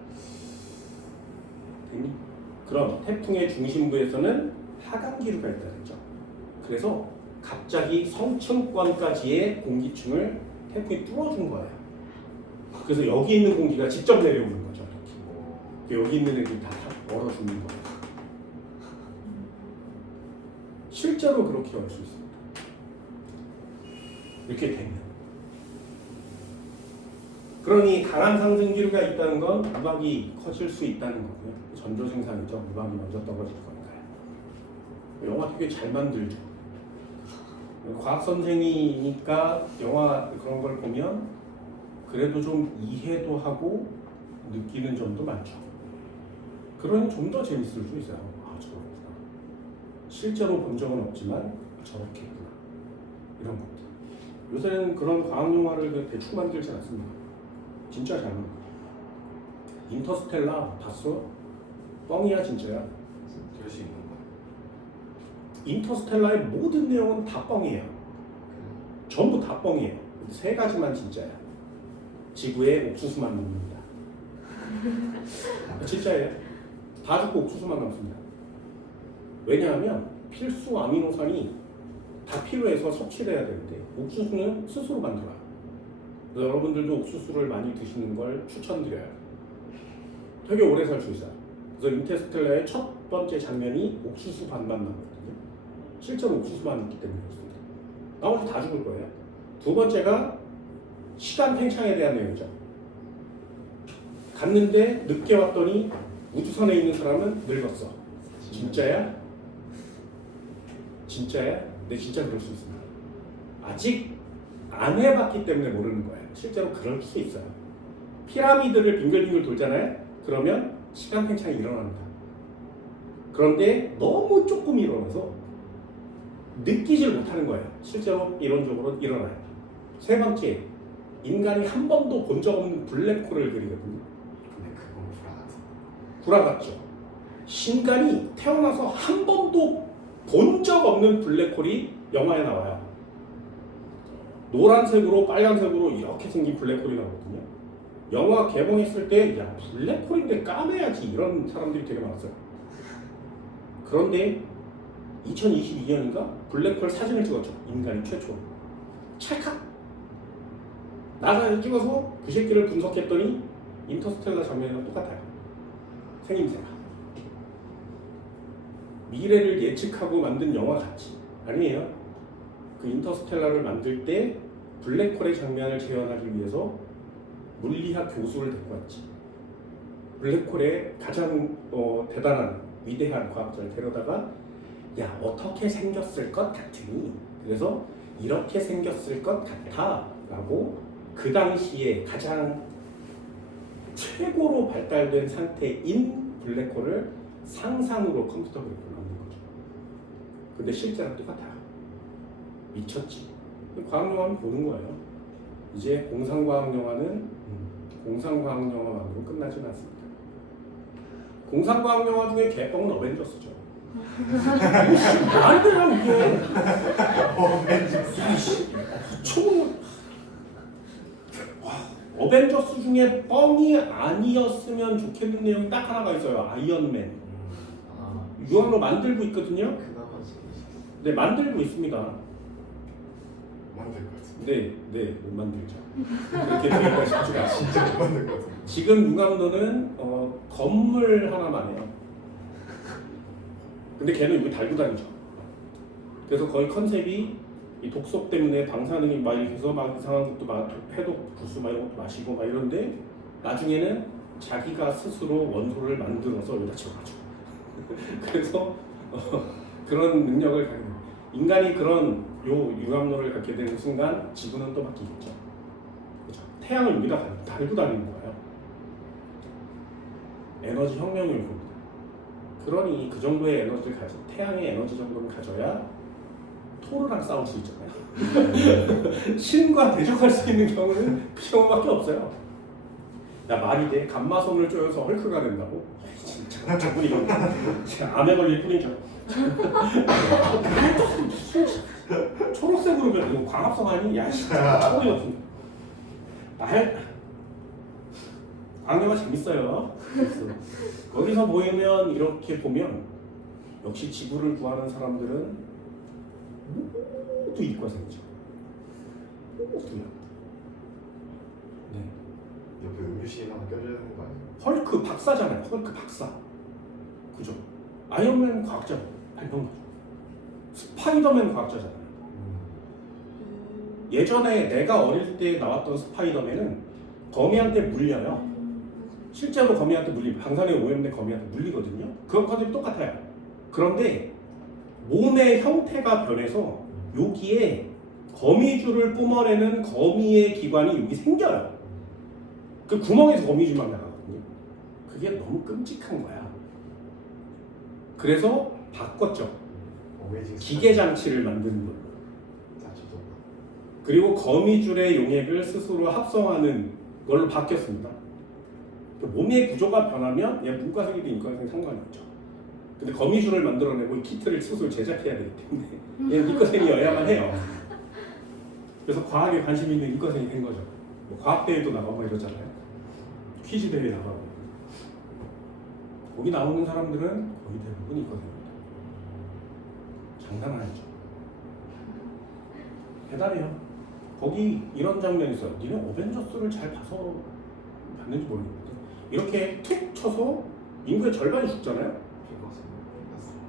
됐니? 그럼 태풍의 중심부에서는 하강기류가 있다 그랬죠. 그래서 갑자기 성층권까지의 공기층을 태풍이 뚫어준 거예요. 그래서 여기 있는 공기가 직접 내려오는 거죠. 이렇게. 여기 있는 애들이 다 얼어 죽는 거예요. 실제로 그렇게 할 수 있습니다. 이렇게 되면. 그러니 강한 상승기류가 있다는 건 우박이 커질 수 있다는 거고요. 전조 생산이죠. 우박이 먼저 떨어질 거니까요. 영화 되게 잘 만들죠. 과학 선생이니까 영화 그런 걸 보면 그래도 좀 이해도 하고 느끼는 점도 많죠. 그러니 좀 더 재밌을 수 있어요. 아, 저렇구나. 실제로 본 적은 없지만 저렇게 했구나. 이런 것들. 요새는 그런 과학 영화를 대충 만들지 않습니다. 진짜 잘 만들어. 인터스텔라 봤어? 뻥이야 진짜야. 될 수 있는 거야. 인터스텔라의 모든 내용은 다 뻥이에요. 전부 다 뻥이에요. 세 가지만 진짜야. 지구에 옥수수만 남습니다. 진짜예요. 다 죽고 옥수수만 남습니다. 왜냐하면 필수 아미노산이 다 필요해서 섭취를 해야 되는데 옥수수는 스스로 만들어요. 그래서 여러분들도 옥수수를 많이 드시는 걸 추천드려요. 되게 오래 살 수 있어요. 그래서 인터스텔라의 첫 번째 장면이 옥수수 반만 나거든요. 실제로 옥수수만 있기 때문에 그렇습니다. 나머지 다 죽을 거예요. 두 번째가 시간 팽창에 대한 내용이죠. 갔는데 늦게 왔더니 우주선에 있는 사람은 늙었어. 진짜야? 진짜야? 네, 진짜 그럴 수 있습니다. 아직 안 해봤기 때문에 모르는 거예요. 실제로 그럴 수 있어요. 피라미드를 빙글빙글 돌잖아요. 그러면 시간 팽창이 일어납니다. 그런데 너무 조금 일어나서 느끼질 못하는 거예요. 실제로 이론적으로 일어나요. 세 번째, 인간이 한 번도 본 적 없는 블랙홀을 그리거든요. 근데 그건 불안하지. 불안하죠. 인간이 태어나서 한 번도 본 적 없는 블랙홀이 영화에 나와요. 노란색으로 빨간색으로 이렇게 생긴 블랙홀이 나오거든요. 영화 개봉했을 때 야 블랙홀인데 까매야지 이런 사람들이 되게 많았어요. 그런데 2022년인가 블랙홀 사진을 찍었죠. 인간이 최초로. 찰칵. 나사에서 찍어서 그 새끼를 분석했더니 인터스텔라 장면이랑 똑같아요. 생김새가. 미래를 예측하고 만든 영화 같이. 아니에요. 그 인터스텔라를 만들 때 블랙홀의 장면을 재현하기 위해서 물리학 교수를 데리고 왔지. 블랙홀의 가장 대단한 위대한 과학자를 데려다가 야 어떻게 생겼을 것 같으니 그래서 이렇게 생겼을 것 같아 라고 그 당시에 가장 최고로 발달된 상태인 블랙홀을 상상으로 컴퓨터 그래프를 만든 거죠. 근데 실제랑 똑같아요. 미쳤지. 과학영화는 보는 거예요. 이제 공상과학영화는 공상과학영화만으로 끝나지는 않습니다. 공상과학영화 중에 개뻥은 어벤져스죠. 말이 되나 이게. 어벤져스 중에 뻥이 아니었으면 좋겠는 내용이 딱 하나가 있어요. 아이언맨. 유언으로 만들고 있거든요. 그나마 재밌어. 네, 만들고 있습니다. 만들 것 같은데. 네, 못 만들죠. 그렇게 되기가 쉽지가 않아요. 진짜 못 만들 것 같은데. 지금 융합로는 건물 하나만 해요. 근데 걔는 여기 달고 다니죠. 그래서 거의 컨셉이 이 독소 때문에 방사능이 막 이렇게 해서 막 이상한 것도 막 해독 주스 막 이런 것도 마시고 막 이런데 나중에는 자기가 스스로 원소를 만들어서 여기다 집어가죠. 그래서 그런 능력을 가지고 인간이 그런 요 융합로를 갖게 되는 순간 지구는 또 바뀌겠죠. 그렇죠? 태양을 여기다 달고 다니는 거예요. 에너지 혁명이 올 겁니다. 그러니 그 정도의 에너지를 가져 태양의 에너지 정도를 가져야 토르랑 싸울 수 있잖아요. 신과 대적할 수 있는 경우는 그 경우밖에 없어요. 야 말이 돼? 감마선을 쪼여서 헐크가 된다고? 진짜 저분이 이거 암에 걸릴 뿐이죠. 초록색으로 변 광합성 아니? 야 진짜 초록이 없습니다. 광대가 재밌어요. 거기서 보이면 이렇게 보면 역시 지구를 구하는 사람들은 모두 이과생이죠. 모두요. 네. 옆에 음유신 하나 껴줘야 되는 거 아니에요? 헐크 박사잖아요. 헐크 박사. 그죠? 아이언맨 과학자 발명가죠. 스파이더맨 과학자잖아요. 예전에 내가 어릴 때 나왔던 스파이더맨은 거미한테 물려요. 실제로 거미한테 물리고 방사능에 오염된 거미한테 물리거든요. 그런 컨셉이 똑같아요. 그런데 몸의 형태가 변해서 여기에 거미줄을 뿜어내는 거미의 기관이 여기 생겨요. 그 구멍에서 거미줄만 나가거든요. 그게 너무 끔찍한 거야. 그래서 바꿨죠. 기계 장치를 만드는 걸로. 그리고 거미줄의 용액을 스스로 합성하는 걸로 바뀌었습니다. 몸의 구조가 변하면 얘 문과생이든 인과생 상관이 없죠. 근데 거미줄을 만들어내고 이 키트를 스스로 제작해야 되기 때문에 얘는 이과생이어야만 해요. 그래서 과학에 관심 있는 이과생이 된 거죠. 뭐 과학대회도 나가고 이러잖아요. 퀴즈 대회 나가고. 거기 나오는 사람들은 거의 대부분 이과생입니다. 장난 아니죠. 대단해요. 거기 이런 장면이 있어요. 니네 어벤져스를 잘 봐서 봤는지 모르겠는데 이렇게 툭 쳐서 인구의 절반이 죽잖아요.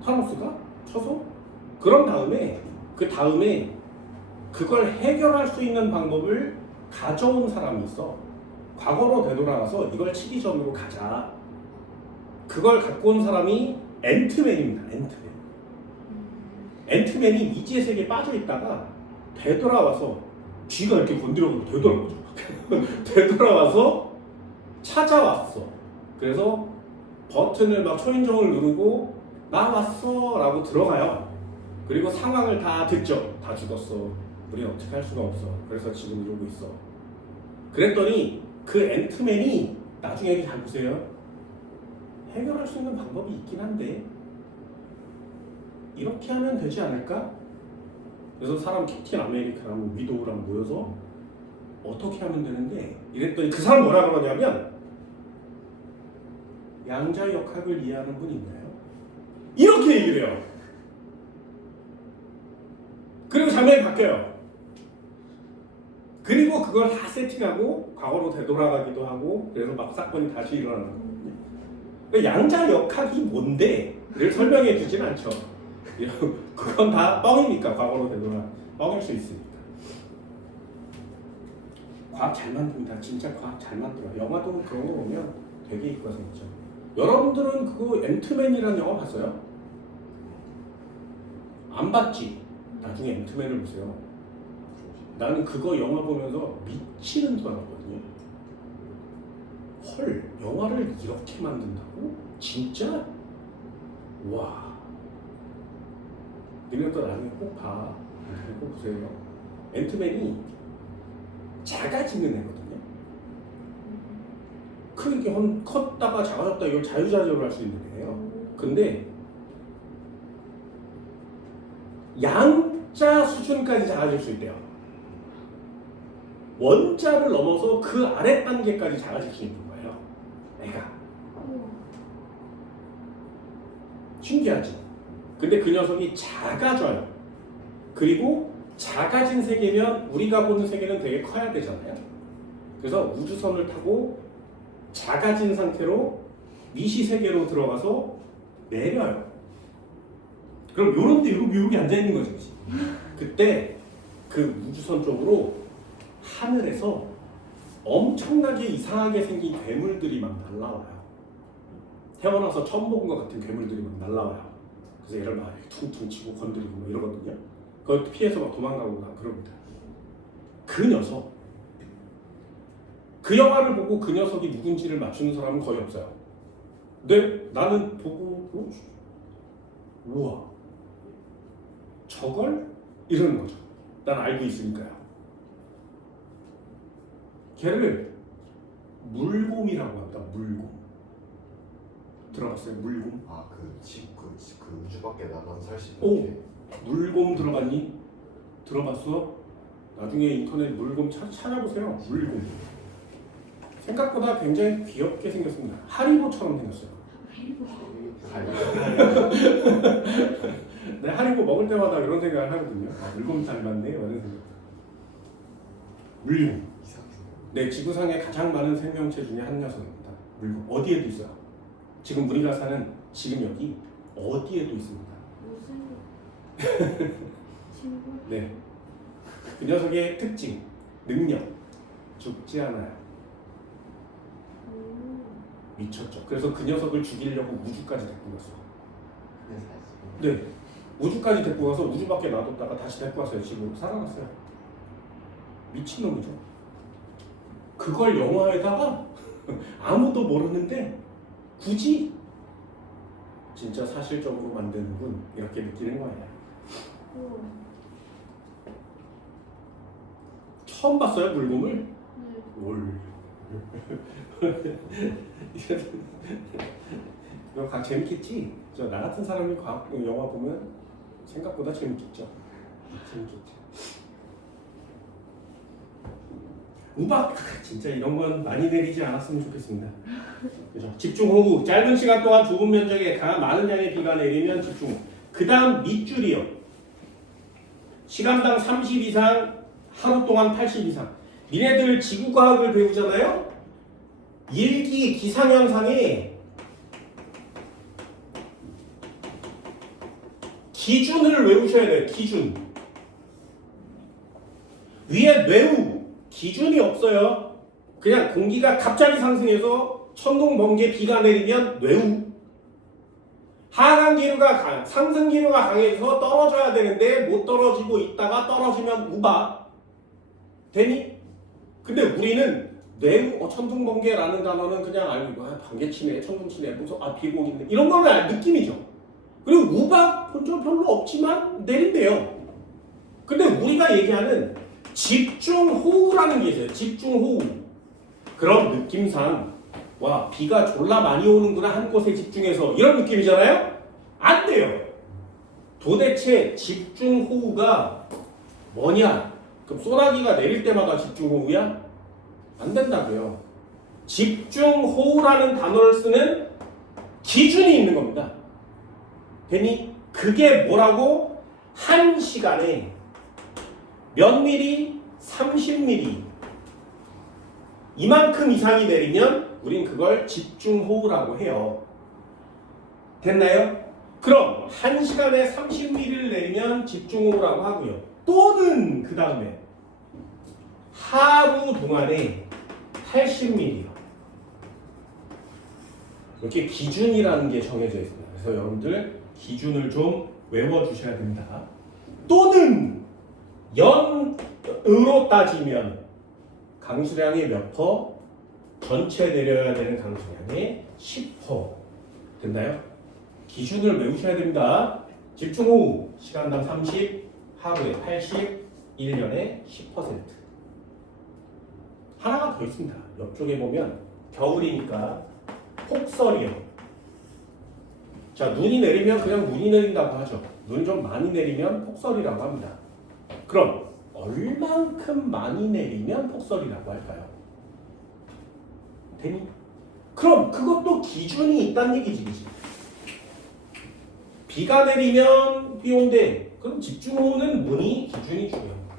타노스가 쳐서 그런 다음에 그 다음에 그걸 해결할 수 있는 방법을 가져온 사람이 있어. 과거로 되돌아가서 이걸 치기 전으로 가자. 그걸 갖고 온 사람이 앤트맨입니다. 앤트맨이 미지의 세계에 빠져 있다가 되돌아와서 쥐가 이렇게 건드려서 되돌아오죠. 되돌아와서 찾아왔어. 그래서 버튼을 막 초인종을 누르고 나 왔어 라고 들어가요. 그리고 상황을 다 듣죠. 다 죽었어. 우린 어떻게 할 수가 없어. 그래서 지금 이러고 있어. 그랬더니 그 앤트맨이 나중에 잘 보세요. 해결할 수 있는 방법이 있긴 한데 이렇게 하면 되지 않을까? 그래서 사람 캡틴 아메리카랑 위도우랑 모여서 어떻게 하면 되는데 이랬더니 그 사람 뭐라 그러냐면 양자역학을 이해하는 분 있나요? 이렇게 얘기를 해요. 그리고 장면이 바뀌어요. 그리고 그걸 다 세팅하고 과거로 되돌아가기도 하고 그래서 막 사건이 다시 일어나는 거거든요. 그러니까 양자역학이 뭔데?를 설명해 주진 않죠. 그건 다 뻥이니까 과거로 되돌아 뻥일 수 있으니까. 과학 잘 만듭니다. 진짜 과학 잘 만들어요. 영화도 그런 거 보면 되게 이과생이죠. 여러분들은 그거 앤트맨이라는 영화 봤어요? 안 봤지? 나중에 앤트맨을 보세요. 나는 그거 영화 보면서 미치는 줄 알았거든요. 헐, 영화를 이렇게 만든다고? 진짜? 와. 니네도 나중에 꼭 봐. 꼭 보세요. 앤트맨이 작아지는 애거든요. 크게 컸다가 작아졌다 이걸 자유자재로 할 수 있는 애예요. 근데 양자 수준까지 작아질 수 있대요. 원자를 넘어서 그 아래 단계까지 작아질 수 있는 거예요. 애가. 신기하지? 근데 그 녀석이 작아져요. 그리고 작아진 세계면 우리가 보는 세계는 되게 커야 되잖아요. 그래서 우주선을 타고 작아진 상태로 미시 세계로 들어가서 내려요. 그럼 요런데 여기 앉아 있는 거지, 그치? 그때 그 우주선 쪽으로 하늘에서 엄청나게 이상하게 생긴 괴물들이 막 날라와요. 태어나서 처음 본 것 같은 괴물들이 막 날라와요. 그래서 얘를 막 퉁퉁 치고 건드리고 막 이러거든요. 그걸 피해서 막 도망가고 막 그럽니다. 그 녀석, 그 영화를 보고 그 녀석이 누군지를 맞추는 사람은 거의 없어요. 근데 나는 보고 우와 저걸? 이러는 거죠. 난 알고 있으니까요. 걔를 물곰이라고 합니다. 물곰. 들어봤어요? 물곰? 아, 그 우주 밖에 나가서 살 수 오! 있는 게. 물곰 들어봤니? 들어봤어? 나중에 인터넷 물곰 찾아보세요. 물곰. 생각보다 굉장히 귀엽게 생겼습니다. 하리보처럼 생겼어요. 내 하리보 먹을 때마다 이런 생각을 하거든요. 아, 물곰 닮았네. 이런 생각. 물곰. 네, 지구상에 가장 많은 생명체 중에 한 녀석입니다. 물곰. 어디에도 있어요. 지금 우리가 사는 지금 여기 어디에도 있습니다. 무슨 친구? 네. 그 녀석의 특징, 능력, 죽지 않아요. 미쳤죠. 그래서 그 녀석을 죽이려고 우주까지 데리고 갔어. 네. 우주까지 데리고 가서 우주 밖에 놔뒀다가 다시 데리고 왔어요. 지금 살아났어요. 미친놈이죠. 그걸 영화에다가 아무도 모르는데 굳이 진짜 사실적으로 만드는군 이렇게 느끼는 거예요. 처음 봤어요 물곰을? 네. 올. 이거 재밌겠지? 나 같은 사람이 과학 영화 보면 생각보다 재밌겠죠. 재밌겠죠. 우박 진짜 이런 건 많이 내리지 않았으면 좋겠습니다. 그죠? 집중호우 짧은 시간 동안 좁은 면적에 많은 양의 비가 내리면 집중호우. 그 다음 밑줄이요. 시간당 30 이상, 하루 동안 80 이상. 니네들 지구과학을 배우잖아요. 일기 기상현상에 기준을 외우셔야 돼요. 기준. 위에 뇌우 기준이 없어요. 그냥 공기가 갑자기 상승해서 천둥 번개 비가 내리면 뇌우. 하강 기류가 상승 기류가 강해서 떨어져야 되는데 못 떨어지고 있다가 떨어지면 우박. 되니? 근데 우리는 뇌우 천둥 번개라는 단어는 그냥 알고 번개 치네, 천둥 치네, 무슨 비고 있네 이런 거는 느낌이죠. 그리고 우박 별로 없지만 내린대요. 근데 우리가 얘기하는 집중호우라는 게 있어요. 집중호우. 그럼 느낌상 와 비가 졸라 많이 오는구나 한 곳에 집중해서 이런 느낌이잖아요. 안 돼요. 도대체 집중호우가 뭐냐? 그럼 소나기가 내릴 때마다 집중호우야? 안 된다고요. 집중호우라는 단어를 쓰는 기준이 있는 겁니다. 되니? 그게 뭐라고? 한 시간에 몇 미리? 30mm. 이만큼 이상이 내리면 우린 그걸 집중호우라고 해요. 됐나요? 그럼 1시간에 30mm를 내리면 집중호우라고 하고요. 또는 그 다음에 하루 동안에 80mm요. 이렇게 기준이라는 게 정해져 있습니다. 그래서 여러분들 기준을 좀 외워주셔야 됩니다. 또는 연으로 따지면 강수량의 몇 퍼? 전체 내려야 되는 강수량의 10%. 됐나요? 기준을 외우셔야 됩니다. 집중호우 시간당 30, 하루에 80, 1년에 10%. 하나가 더 있습니다. 옆쪽에 보면 겨울이니까 폭설이요. 자, 눈이 내리면 그냥 눈이 내린다고 하죠. 눈이 좀 많이 내리면 폭설이라고 합니다. 그럼 얼만큼 많이 내리면 폭설이라고 할까요? 되니? 그럼 그것도 기준이 있다는 얘기지, 그치? 비가 내리면 비 온대. 그럼 집중호우는 문이 기준이 중요합니다.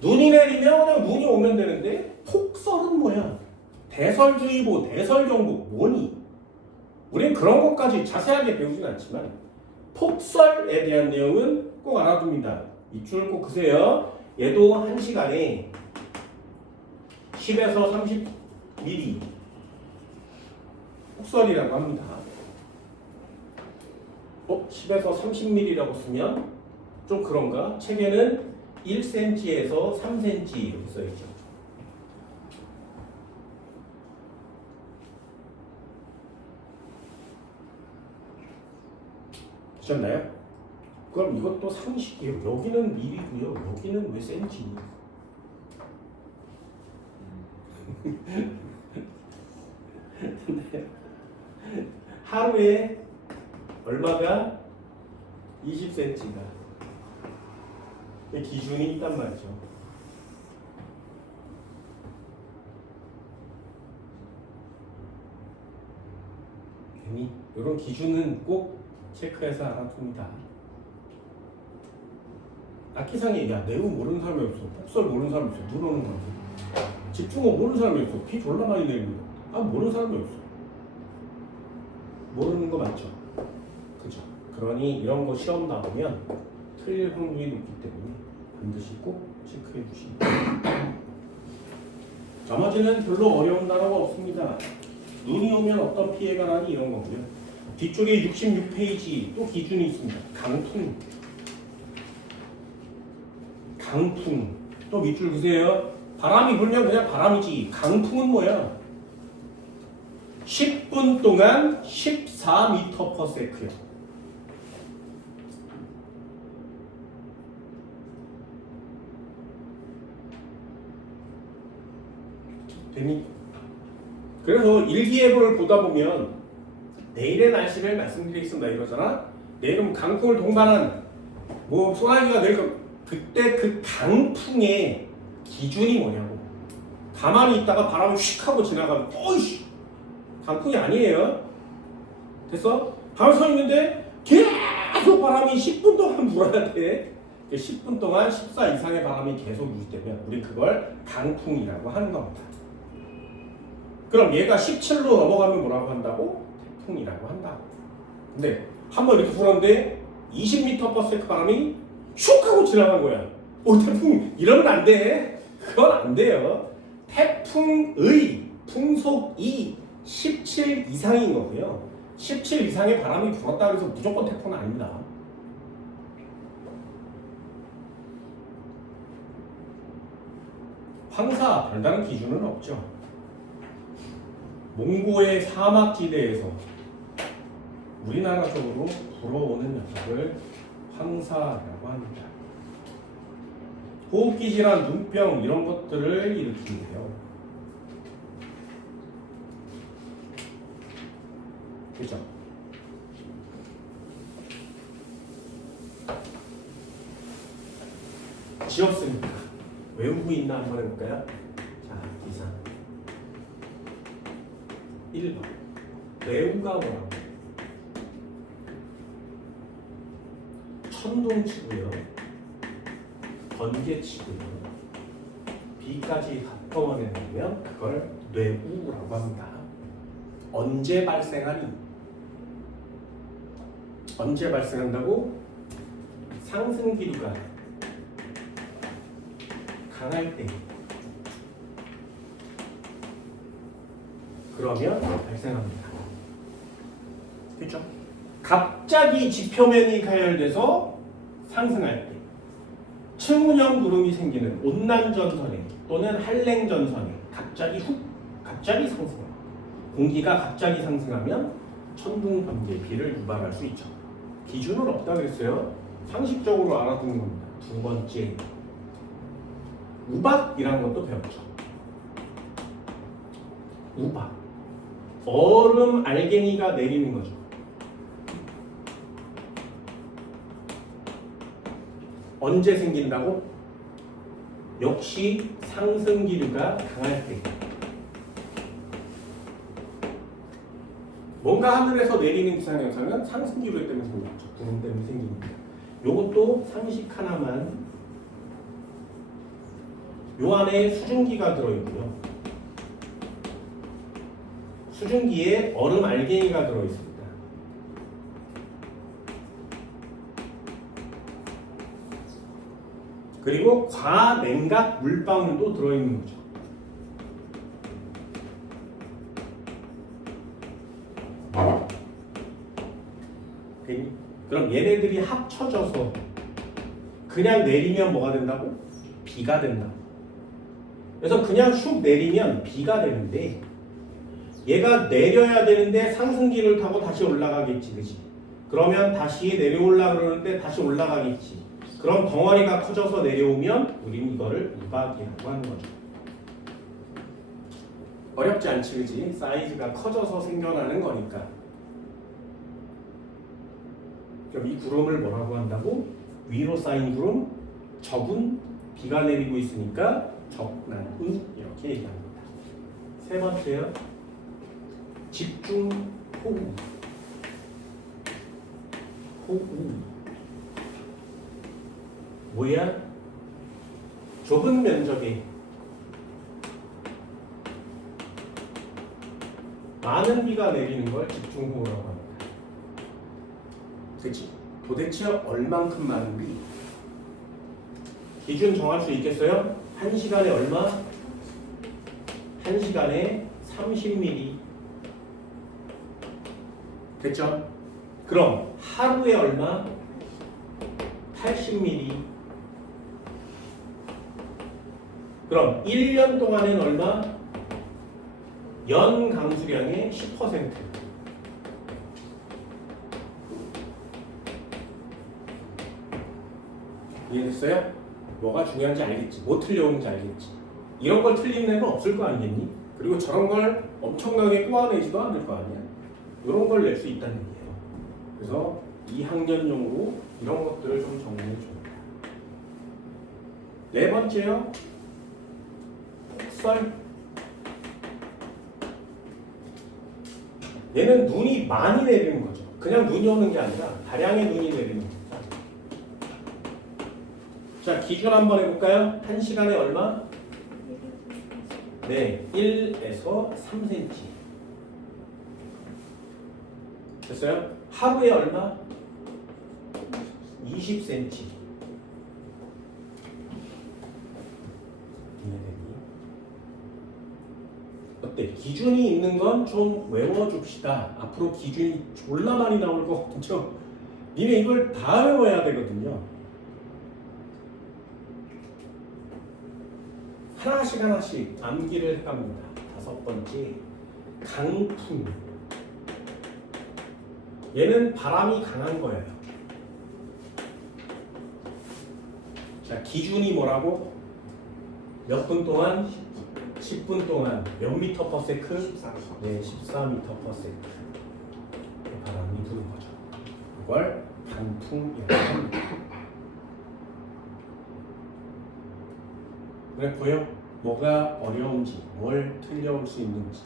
눈이 내리면 그냥 눈이 오면 되는데 폭설은 뭐야? 대설주의보, 대설경보 뭐니? 우린 그런 것까지 자세하게 배우진 않지만 폭설에 대한 내용은 꼭 알아둡니다. 밑줄 꼭 그세요. 얘도 1시간에 10에서 30mm 폭설이라고 합니다. 10에서 30mm라고 쓰면 좀 그런가? 책에는 1cm에서 3cm 이렇게 써있죠. 되셨나요? 그럼 이것도 상식이에요. 여기는 미리고요. 여기는 왜 센치? 하루에 얼마가 20cm가 기준이 있단 말이죠. 괜히 이런 기준은 꼭 체크해서 알아둡니다. 악기상에 야 내용 모르는 사람이 없어. 폭설 모르는 사람이 없어. 눈 오는 거지. 집중호 모르는 사람이 없어. 비 졸라 많이 내립니다. 모르는 사람이 없어. 모르는 거 맞죠? 그죠? 그러니 이런 거 시험 나오면 틀릴 확률이 높기 때문에 반드시 꼭 체크해 주시기 바랍니다. 나머지는 별로 어려운 단어가 없습니다. 눈이 오면 어떤 피해가 나니 이런 거고요. 뒤쪽에 66페이지 또 기준이 있습니다. 강풍. 강풍. 또 밑줄 그세요. 바람이 불면 그냥 바람이지. 강풍은 뭐야? 10분 동안 14m/s요. 되니? 그래서 일기예보를 보다 보면 내일의 날씨를 말씀드리겠습니다 이러잖아. 내일은 강풍을 동반한 소나기가 내릴 거. 그때 그 강풍의 기준이 뭐냐고. 가만히 있다가 바람이 휙 하고 지나가면 어이씨 강풍이 아니에요. 됐어? 가만히 서 있는데 계속 바람이 10분 동안 불어야 돼. 10분 동안 14 이상의 바람이 계속 유지되면 우리 그걸 강풍이라고 하는 겁니다. 그럼 얘가 17로 넘어가면 뭐라고 한다고? 태풍이라고 한다고. 근데 한번 이렇게 불었는데 20m/s 바람이 슉 하고 지나간 거야. 태풍 이러면 안 돼. 그건 안 돼요. 태풍의 풍속이 17 이상인 거고요. 17 이상의 바람이 불었다 그래서 무조건 태풍은 아닙니다. 황사 별다른 기준은 없죠. 몽고의 사막지대에서 우리나라 쪽으로 불어오는 녀석을 황사라고 합니다. 호흡기 질환, 눈병 이런 것들을 일으킨대요. 그죠? 지었습니다. 외우고 있나 한번 해볼까요? 자, 기사 1번 외우가 뭐라고? 천둥치고요, 번개치고요, 비까지 합동하면 그걸 뇌우라고 합니다. 언제 발생하니? 언제 발생한다고? 상승기류가 강할 때. 그러면 발생합니다. 그렇죠? 갑자기 지표면이 가열돼서 상승할 때, 층운형 구름이 생기는 온난전선에 또는 한랭전선에 갑자기 상승해요. 공기가 갑자기 상승하면 천둥, 번개, 비를 유발할 수 있죠. 기준은 없다 그랬어요. 상식적으로 알아두는 겁니다. 두 번째, 우박이라는 것도 배웠죠. 우박, 얼음 알갱이가 내리는 거죠. 언제 생긴다고? 역시 상승기류가 강할 때. 뭔가 하늘에서 내리는 기상현상은 상승기류 때문에 생기죠. 구름 때문에 생깁니다. 요것도 상식 하나만. 요 안에 수증기가 들어있고요. 수증기에 얼음 알갱이가 들어있습니다. 그리고 과냉각 물방울도 들어있는 거죠. 그럼 얘네들이 합쳐져서 그냥 내리면 뭐가 된다고? 비가 된다. 그래서 그냥 슉 내리면 비가 되는데 얘가 내려야 되는데 상승기를 타고 다시 올라가겠지, 그지? 그러면 다시 내려올라 그러는데 다시 올라가겠지. 그럼 덩어리가 커져서 내려오면 우린 이거를 우박이라고 하는 거죠. 어렵지 않지, 그지? 사이즈가 커져서 생겨나는 거니까. 그럼 이 구름을 뭐라고 한다고? 위로 쌓인 구름, 적은 비가 내리고 있으니까 적난운 이렇게 얘기합니다. 세 번째요. 집중 호우. 호우. 뭐야? 좁은 면적에 많은 비가 내리는 걸 집중호우라고 합니다. 그치? 도대체 얼만큼 많은 비? 기준 정할 수 있겠어요? 1시간에 얼마? 1시간에 30mm. 됐죠? 그럼 하루에 얼마? 80mm. 그럼 1년 동안엔 얼마? 연 강수량의 10%. 이해됐어요? 뭐가 중요한지 알겠지. 뭐 틀려오는지 알겠지. 이런 걸 틀리는 애는 없을 거 아니겠니? 그리고 저런 걸 엄청나게 꼬아내지도 않을 거 아니야. 이런 걸 낼 수 있다는 얘기예요. 그래서 2학년용으로 이런 것들을 좀 정리해 줍니다. 네 번째요. 폭설. 얘는 눈이 많이 내리는 거죠. 그냥 눈이 오는 게 아니라 다량의 눈이 내리는 거죠. 자, 기준 한번 해볼까요? 1시간에 얼마? 네, 1에서 3cm. 됐어요? 하루에 얼마? 20cm. 어때? 기준이 있는 건 좀 외워줍시다. 앞으로 기준이 졸라 많이 나올 거거든요. 니네 이걸 다 외워야 되거든요. 하나씩 암기를 해갑니다. 5번째, 강풍. 얘는 바람이 강한 거예요. 자, 기준이 뭐라고? 몇 분 동안? 10분 동안 몇 미터 퍼 세크? 14m. 네, 14미터 퍼 세크. 바람이 부는 거죠. 이걸 강풍이라고 합니다. 그래 보여? 뭐가 어려운지, 뭘 틀려올 수 있는지,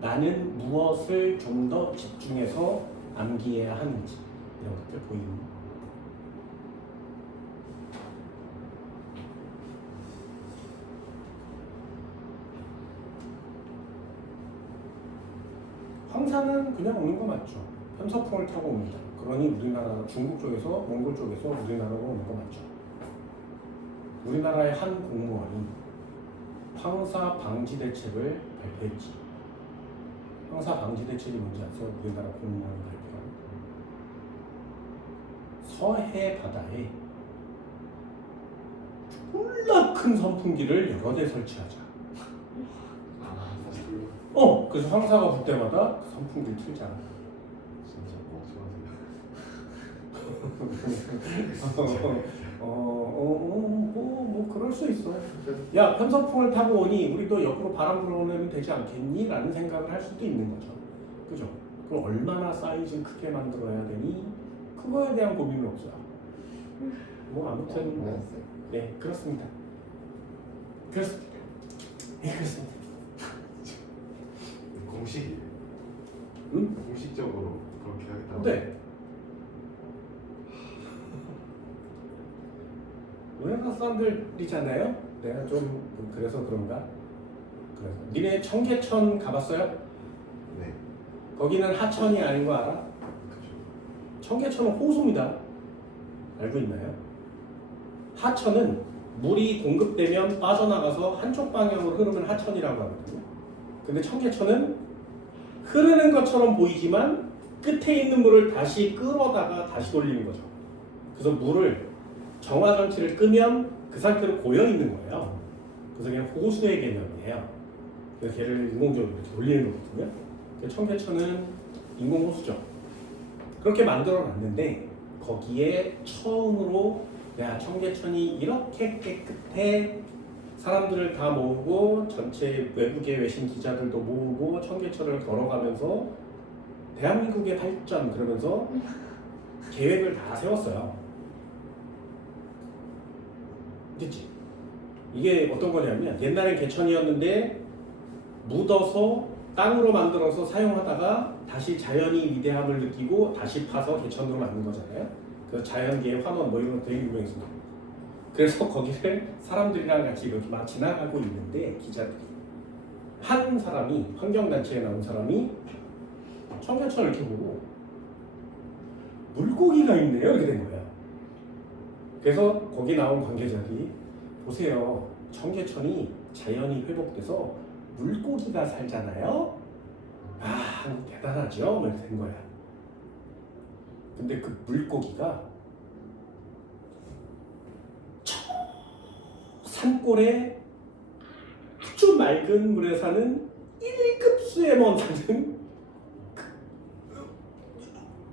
나는 무엇을 좀 더 집중해서 암기해야 하는지 이런 것들 보이니? 황사는 그냥 오는 거 맞죠? 편서풍을 타고 옵니다. 그러니 우리나라 중국 쪽에서 몽골 쪽에서 우리나라로 오는 거 맞죠? 우리나라의 한 공무원이 황사 방지 대책을 발표했지. 황사 방지 대책이 뭔지 아세요? 우리나라 공무원이 발표한 서해 바다에 졸라 큰 선풍기를 여러 대 설치하자. 그래서 황사가 불 때마다 그 선풍기를 틀잖아. 진짜 뭐 그럴 수 있어. 야, 편서풍을 타고 오니 우리도 옆으로 바람 불어오면 되지 않겠니? 라는 생각을 할 수도 있는 거죠. 그죠? 그럼 얼마나 사이즈 크게 만들어야 되니? 그거에 대한 고민은 없어요. 뭐 아무튼 네, 그렇습니다. 그렇습니다. 네, 그렇습니다. 공식이에요. 응? 공식적으로 그렇게 하겠다고. 네. 우리나라 사람들이잖아요. 내가 좀 그래서 그런가? 그래서 니네 청계천 가봤어요? 네. 거기는 하천이 아닌 거 알아? 그죠. 청계천은 호수입니다. 알고 있나요? 하천은 물이 공급되면 빠져나가서 한쪽 방향으로 흐르면 하천이라고 하거든요. 근데 청계천은 흐르는 것처럼 보이지만 끝에 있는 물을 다시 끌어다가 다시 돌리는 거죠. 그래서 물을 정화장치를 끄면 그 상태로 고여 있는 거예요. 그래서 그냥 호수의 개념이에요. 그래서 걔를 인공적으로 이렇게 돌리는 거거든요. 청계천은 인공호수죠. 그렇게 만들어 놨는데 거기에 처음으로 야 청계천이 이렇게 깨끗해 사람들을 다 모으고 전체 외국의 외신 기자들도 모으고 청계천을 걸어가면서 대한민국의 발전 그러면서 계획을 다 세웠어요. 됐지? 이게 어떤 거냐면 옛날엔 개천이었는데 묻어서 땅으로 만들어서 사용하다가 다시 자연이 위대함을 느끼고 다시 파서 개천으로 만든 거잖아요. 그래서 자연계의 환원 뭐 이런 거 되게 유명했습니다. 그래서 거기를 사람들이랑 같이 이렇게 막 지나가고 있는데 기자들이 한 사람이 환경단체에 나온 사람이 청계천을 이렇게 보고 물고기가 있네요 이렇게 된 거예요. 그래서 거기 나온 관계자들이 보세요 청계천이 자연이 회복돼서 물고기가 살잖아요. 아 대단하죠? 이렇게 된 거야. 근데 그 물고기가 산골에 아주 맑은 물에 사는 1급 수에만 사는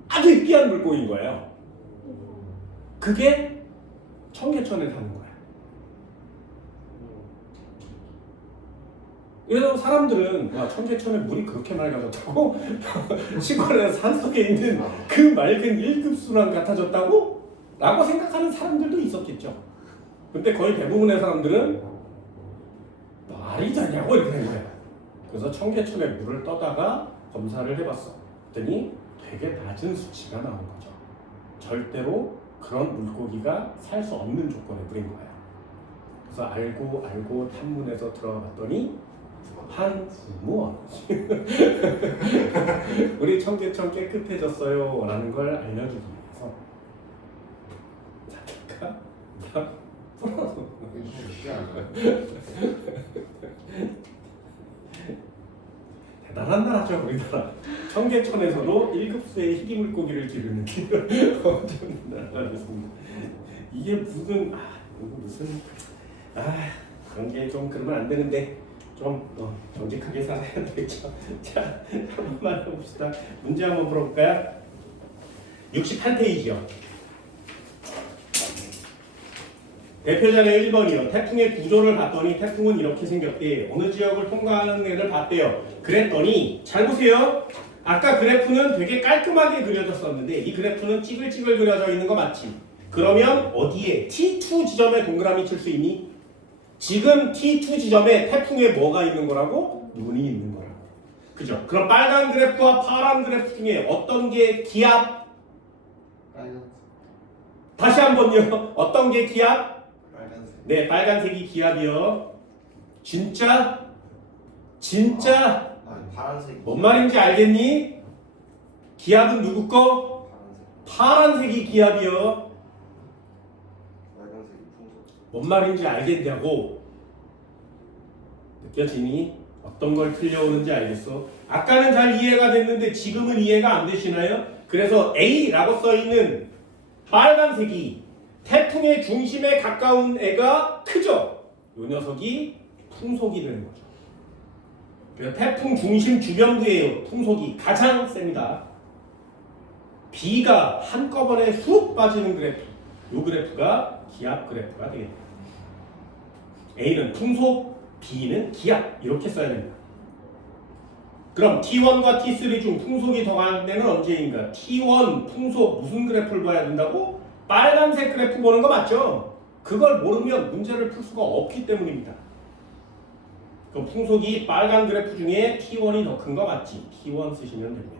아주 희귀한 물고기인 거예요. 그게 청계천에 사는 거야. 그래서 사람들은 와 청계천에 물이 그렇게 맑아졌다고? 시골에서 산속에 있는 그 맑은 1급 수랑 같아졌다고? 라고 생각하는 사람들도 있었겠죠. 근데 거의 대부분의 사람들은 말이 되냐고 이렇게 된 거야. 그래서 청계천에 물을 떠다가 검사를 해봤어. 그랬더니 되게 낮은 수치가 나온 거죠. 절대로 그런 물고기가 살 수 없는 조건의 물인 거예요. 그래서 알고 탐문해서 들어가 봤더니 한 공무원 우리 청계천 깨끗해졌어요 라는 걸 알려주기 위해서 자기가 다 풀어서 대단한 나라죠 우리나라. 청계천에서도 1급수의 희귀 물고기를 기르는 엄청난 나라였습니다. 이게 무슨 그런 게 좀 그러면 안 되는데 좀 정직하게 살아야 되겠죠. 자, 한 번만 해봅시다. 문제 한번 풀어볼까요? 68페이지요. 대표자는 1번이요. 태풍의 구조를 봤더니 태풍은 이렇게 생겼대. 어느 지역을 통과하는 애를 봤대요. 그랬더니 잘 보세요. 아까 그래프는 되게 깔끔하게 그려졌었는데 이 그래프는 찌글찌글 그려져 있는 거 맞지? 그러면 어디에 T2 지점에 동그라미 칠 수 있니? 지금 T2 지점에 태풍에 뭐가 있는 거라고? 눈이 있는 거라고. 그죠? 그럼 빨간 그래프와 파란 그래프 중에 어떤 게 기압? 빨간색. 다시 한번요. 어떤 게 기압? 빨간색. 네, 빨간색이 기압이요. 진짜? 아니 파란색. 뭔 말인지 알겠니? 기압은 누구 거? 파란색. 파란색이 기압이요. 빨간색이 풍속. 뭔 말인지 알겠냐고. 느껴지니? 어떤 걸 틀려오는지 알겠어? 아까는 잘 이해가 됐는데 지금은 이해가 안 되시나요? 그래서 A라고 써있는 빨간색이 태풍의 중심에 가까운 애가 크죠? 이 녀석이 풍속이 되는 거죠. 그래서 태풍 중심 주변부예요. 풍속이 가장 셉니다. B가 한꺼번에 훅 빠지는 그래프. 이 그래프가 기압 그래프가 되겠다. A는 풍속, B는 기압 이렇게 써야 됩니다. 그럼 T1과 T3 중 풍속이 더 강한 때는 언제인가? T1 풍속 무슨 그래프를 봐야 된다고? 빨간색 그래프 보는 거 맞죠? 그걸 모르면 문제를 풀 수가 없기 때문입니다. 그럼 풍속이 빨간 그래프 중에 T1이 더 큰 거 맞지? T1 쓰시면 됩니다.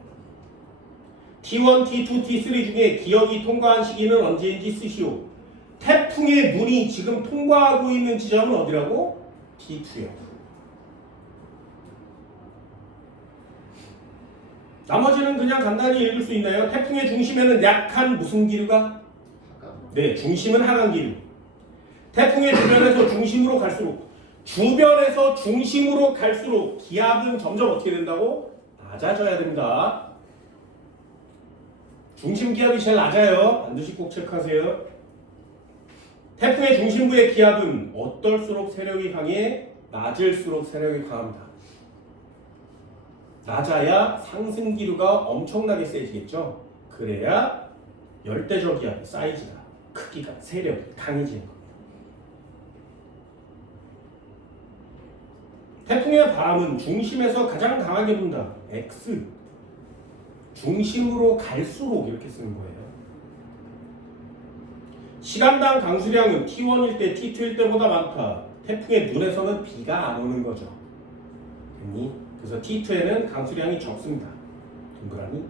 T1, T2, T3 중에 기억이 통과한 시기는 언제인지 쓰시오. 태풍의 눈이 지금 통과하고 있는 지점은 어디라고? T2요. 나머지는 그냥 간단히 읽을 수 있나요? 태풍의 중심에는 약한 무슨 기류가? 네, 중심은 하강 기류. 태풍의 주변에서 중심으로 갈수록 기압은 점점 어떻게 된다고? 낮아져야 됩니다. 중심 기압이 제일 낮아요. 반드시 꼭 체크하세요. 태풍의 중심부의 기압은 어떨수록 세력이 강해? 낮을수록 세력이 강합니다. 낮아야 상승 기류가 엄청나게 세지겠죠. 그래야 열대적 기압 사이즈가, 크기가, 세력이 강해지는 겁니다. 태풍의 바람은 중심에서 가장 강하게 분다. X. 중심으로 갈수록 이렇게 쓰는 거예요. 시간당 강수량은 T1일 때, T2일 때보다 많다. 태풍의 눈에서는 비가 안 오는 거죠. 됐니? 그래서 T2에는 강수량이 적습니다. 동그라미.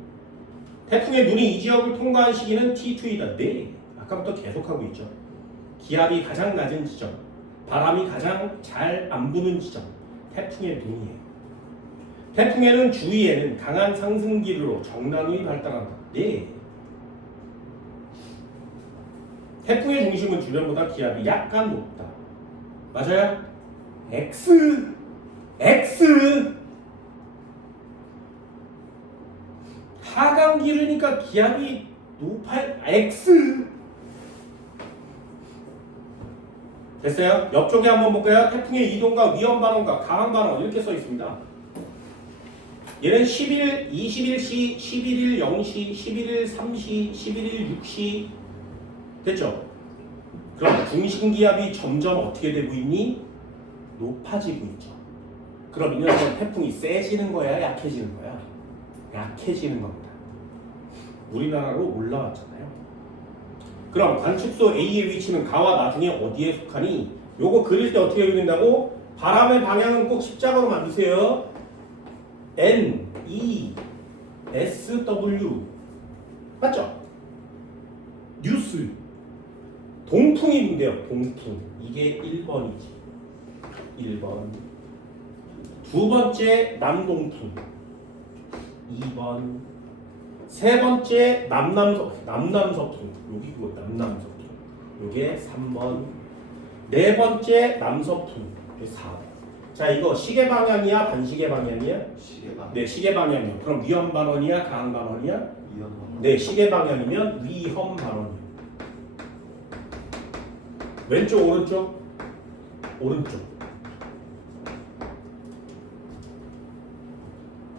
태풍의 눈이 이 지역을 통과한 시기는 T2이다. 네. 아까부터 계속하고 있죠. 기압이 가장 낮은 지점, 바람이 가장 잘 안 부는 지점, 태풍의 눈이에요. 태풍에는 주위에는 강한 상승 기류로 정남이 발달한다. 네. 태풍의 중심은 주변보다 기압이 약간 높다. 맞아요? X. 하강 기류니까 기압이 높아요. X. 됐어요? 옆쪽에 한번 볼까요? 태풍의 이동과 위험 반원과 강한 반원 이렇게 써 있습니다. 얘는 11, 21시, 11일 0시, 11일 3시, 11일 6시 됐죠? 그럼 중심 기압이 점점 어떻게 되고 있니? 높아지고 있죠. 그럼 이 녀석은 태풍이 세지는 거야? 약해지는 거야? 약해지는 겁니다. 우리나라로 올라왔잖아요. 그럼 관측소 A의 위치는 가와 나중에 어디에 속하니? 요거 그릴 때 어떻게 그린다고? 바람의 방향은 꼭 십자가로 만드세요. N, E, S, W 맞죠? 뉴스 동풍이 분대요. 동풍 이게 1번이지. 1번 두 번째 남동풍 2번 세 번째 남남서풍 여기 그거 남남서풍 요게 3번 네 번째 남서풍 요게 4번 자 이거 시계 방향이야 반시계 방향이야? 시계방. 네 시계 방향이요. 그럼 위험 반원이야 강한 반원이야? 위험. 네 시계 방향이면 위험 반원이요. 왼쪽 오른쪽? 오른쪽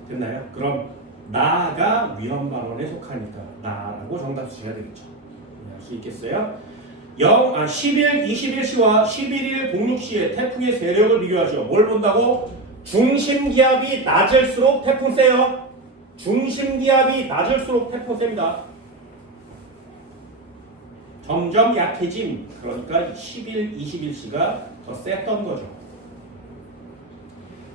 됐나요? 그럼 나가 위험 반원에 속하니까 나라고 정답 주셔야 되겠죠. 할 수 있겠어요? 11, 21시와 11일 06시에 태풍의 세력을 비교하죠. 뭘 본다고? 중심 기압이 낮을수록 태풍 세요. 중심 기압이 낮을수록 태풍 셉니다. 점점 약해짐. 그러니까 11, 21시가 더 셌던 거죠.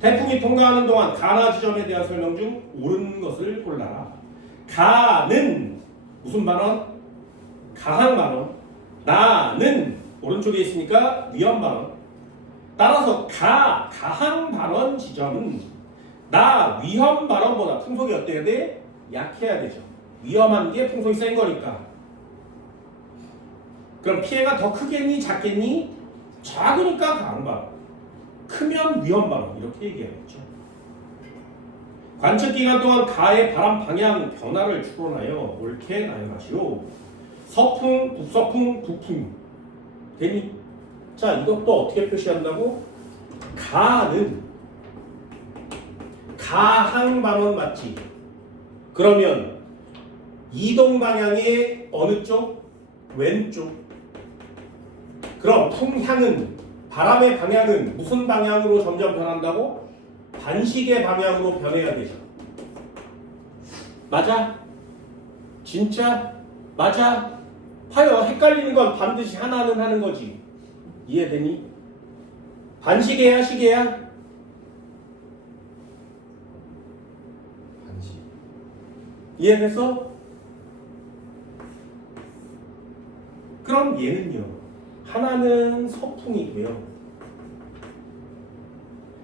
태풍이 통과하는 동안 가나 지점에 대한 설명 중 옳은 것을 골라라. 가는 무슨 반원? 강한 반원. 나는 오른쪽에 있으니까 위험 반원. 따라서 가한 반원 지점은 나 위험 반원보다 풍속이 어때야 돼? 약해야 되죠. 위험한 게 풍속이 센 거니까. 그럼 피해가 더 크겠니? 작겠니? 작으니까 강한 반원. 크면 위험 반원 이렇게 얘기하겠죠. 관측 기간 동안 가의 바람 방향 변화를 추론하여 옳게 나열하시오. 서풍, 북서풍, 북풍 되니? 자 이것도 어떻게 표시한다고? 가는 가항 반원 맞지? 그러면 이동 방향의 어느 쪽? 왼쪽. 그럼 풍향은 바람의 방향은 무슨 방향으로 점점 변한다고? 반시계 방향으로 변해야 되죠. 맞아? 진짜? 맞아? 하여 헷갈리는 건 반드시 하나는 하는 거지. 이해되니? 반시계야 시계야? 반시. 이해됐어? 그럼 얘는요. 하나는 서풍이고요.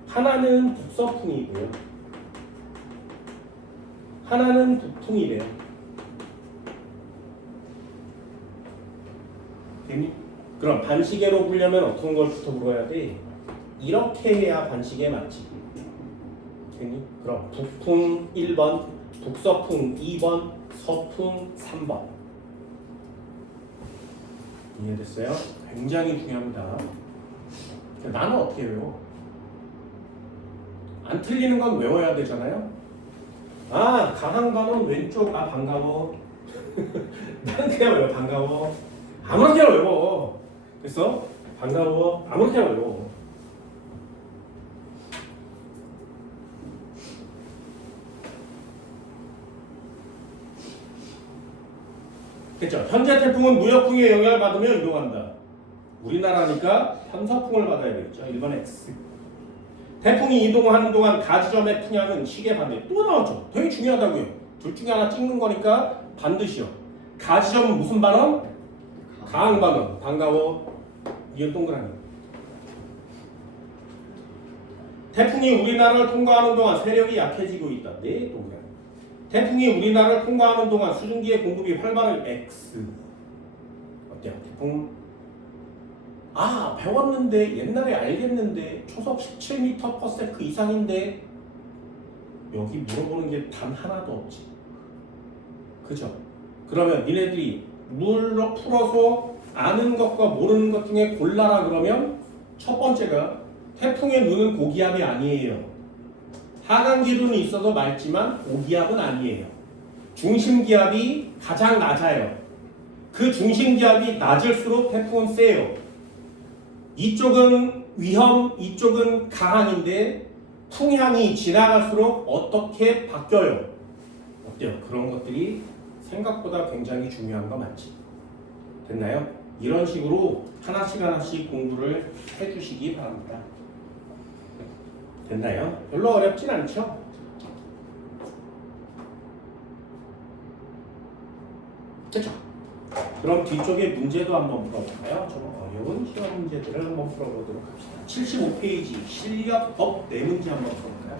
하나는 북서풍이고요. 하나는 북풍이래요. 되니? 그럼 반시계로 보려면 어떤 걸부터 물어야 돼? 이렇게 해야 반시계 맞지. 됐니? 그럼 북풍 1번, 북서풍 2번, 서풍 3번. 이해됐어요? 굉장히 중요합니다. 나는 어떻게 외워? 안 틀리는 건 외워야 되잖아요. 아, 가항반원 왼쪽. 아, 반가워. 나는 그냥 외워. 반가워. 아무렇게나 외워. 됐어? 반가워. 아무렇게나 외워. 됐죠? 현재 태풍은 무역풍의 영향을 받으며 이동한다. 우리나라니까 현서풍을 받아야 되겠죠. 1번 X. 태풍이 이동하는 동안 가지점의 풍향은 시계 반대. 또 나왔죠. 되게 중요하다고요. 둘 중에 하나 찍는 거니까 반드시요. 가지점은 무슨 반원? 가항 반원. 반가워. 이건 동그라미. 태풍이 우리나라를 통과하는 동안 세력이 약해지고 있다. 네, 동그라미. 태풍이 우리나라를 통과하는 동안 수증기의 공급이 활발한 X. 어때요? 태풍. 아, 배웠는데 옛날에 알겠는데 초속 17m/s 이상인데 여기 물어보는 게 단 하나도 없지. 그죠? 그러면 니네들이 물로 풀어서 아는 것과 모르는 것 중에 골라라 그러면 첫 번째가 태풍의 눈은 고기압이 아니에요. 하강 기류는 있어도 맑지만 고기압은 아니에요. 중심기압이 가장 낮아요. 그 중심기압이 낮을수록 태풍은 세요. 이쪽은 위험, 이쪽은 가항인데 풍향이 지나갈수록 어떻게 바뀌어요? 어때요? 그런 것들이 생각보다 굉장히 중요한 거 맞지? 됐나요? 이런 식으로 하나씩 하나씩 공부를 해주시기 바랍니다. 됐나요? 별로 어렵진 않죠? 됐죠? 그럼 뒤쪽에 문제도 한번 풀어볼까요? 좀 어려운 시험 문제들을 한번 풀어보도록 합시다. 75페이지 실력법 4문제 한번 풀어볼까요?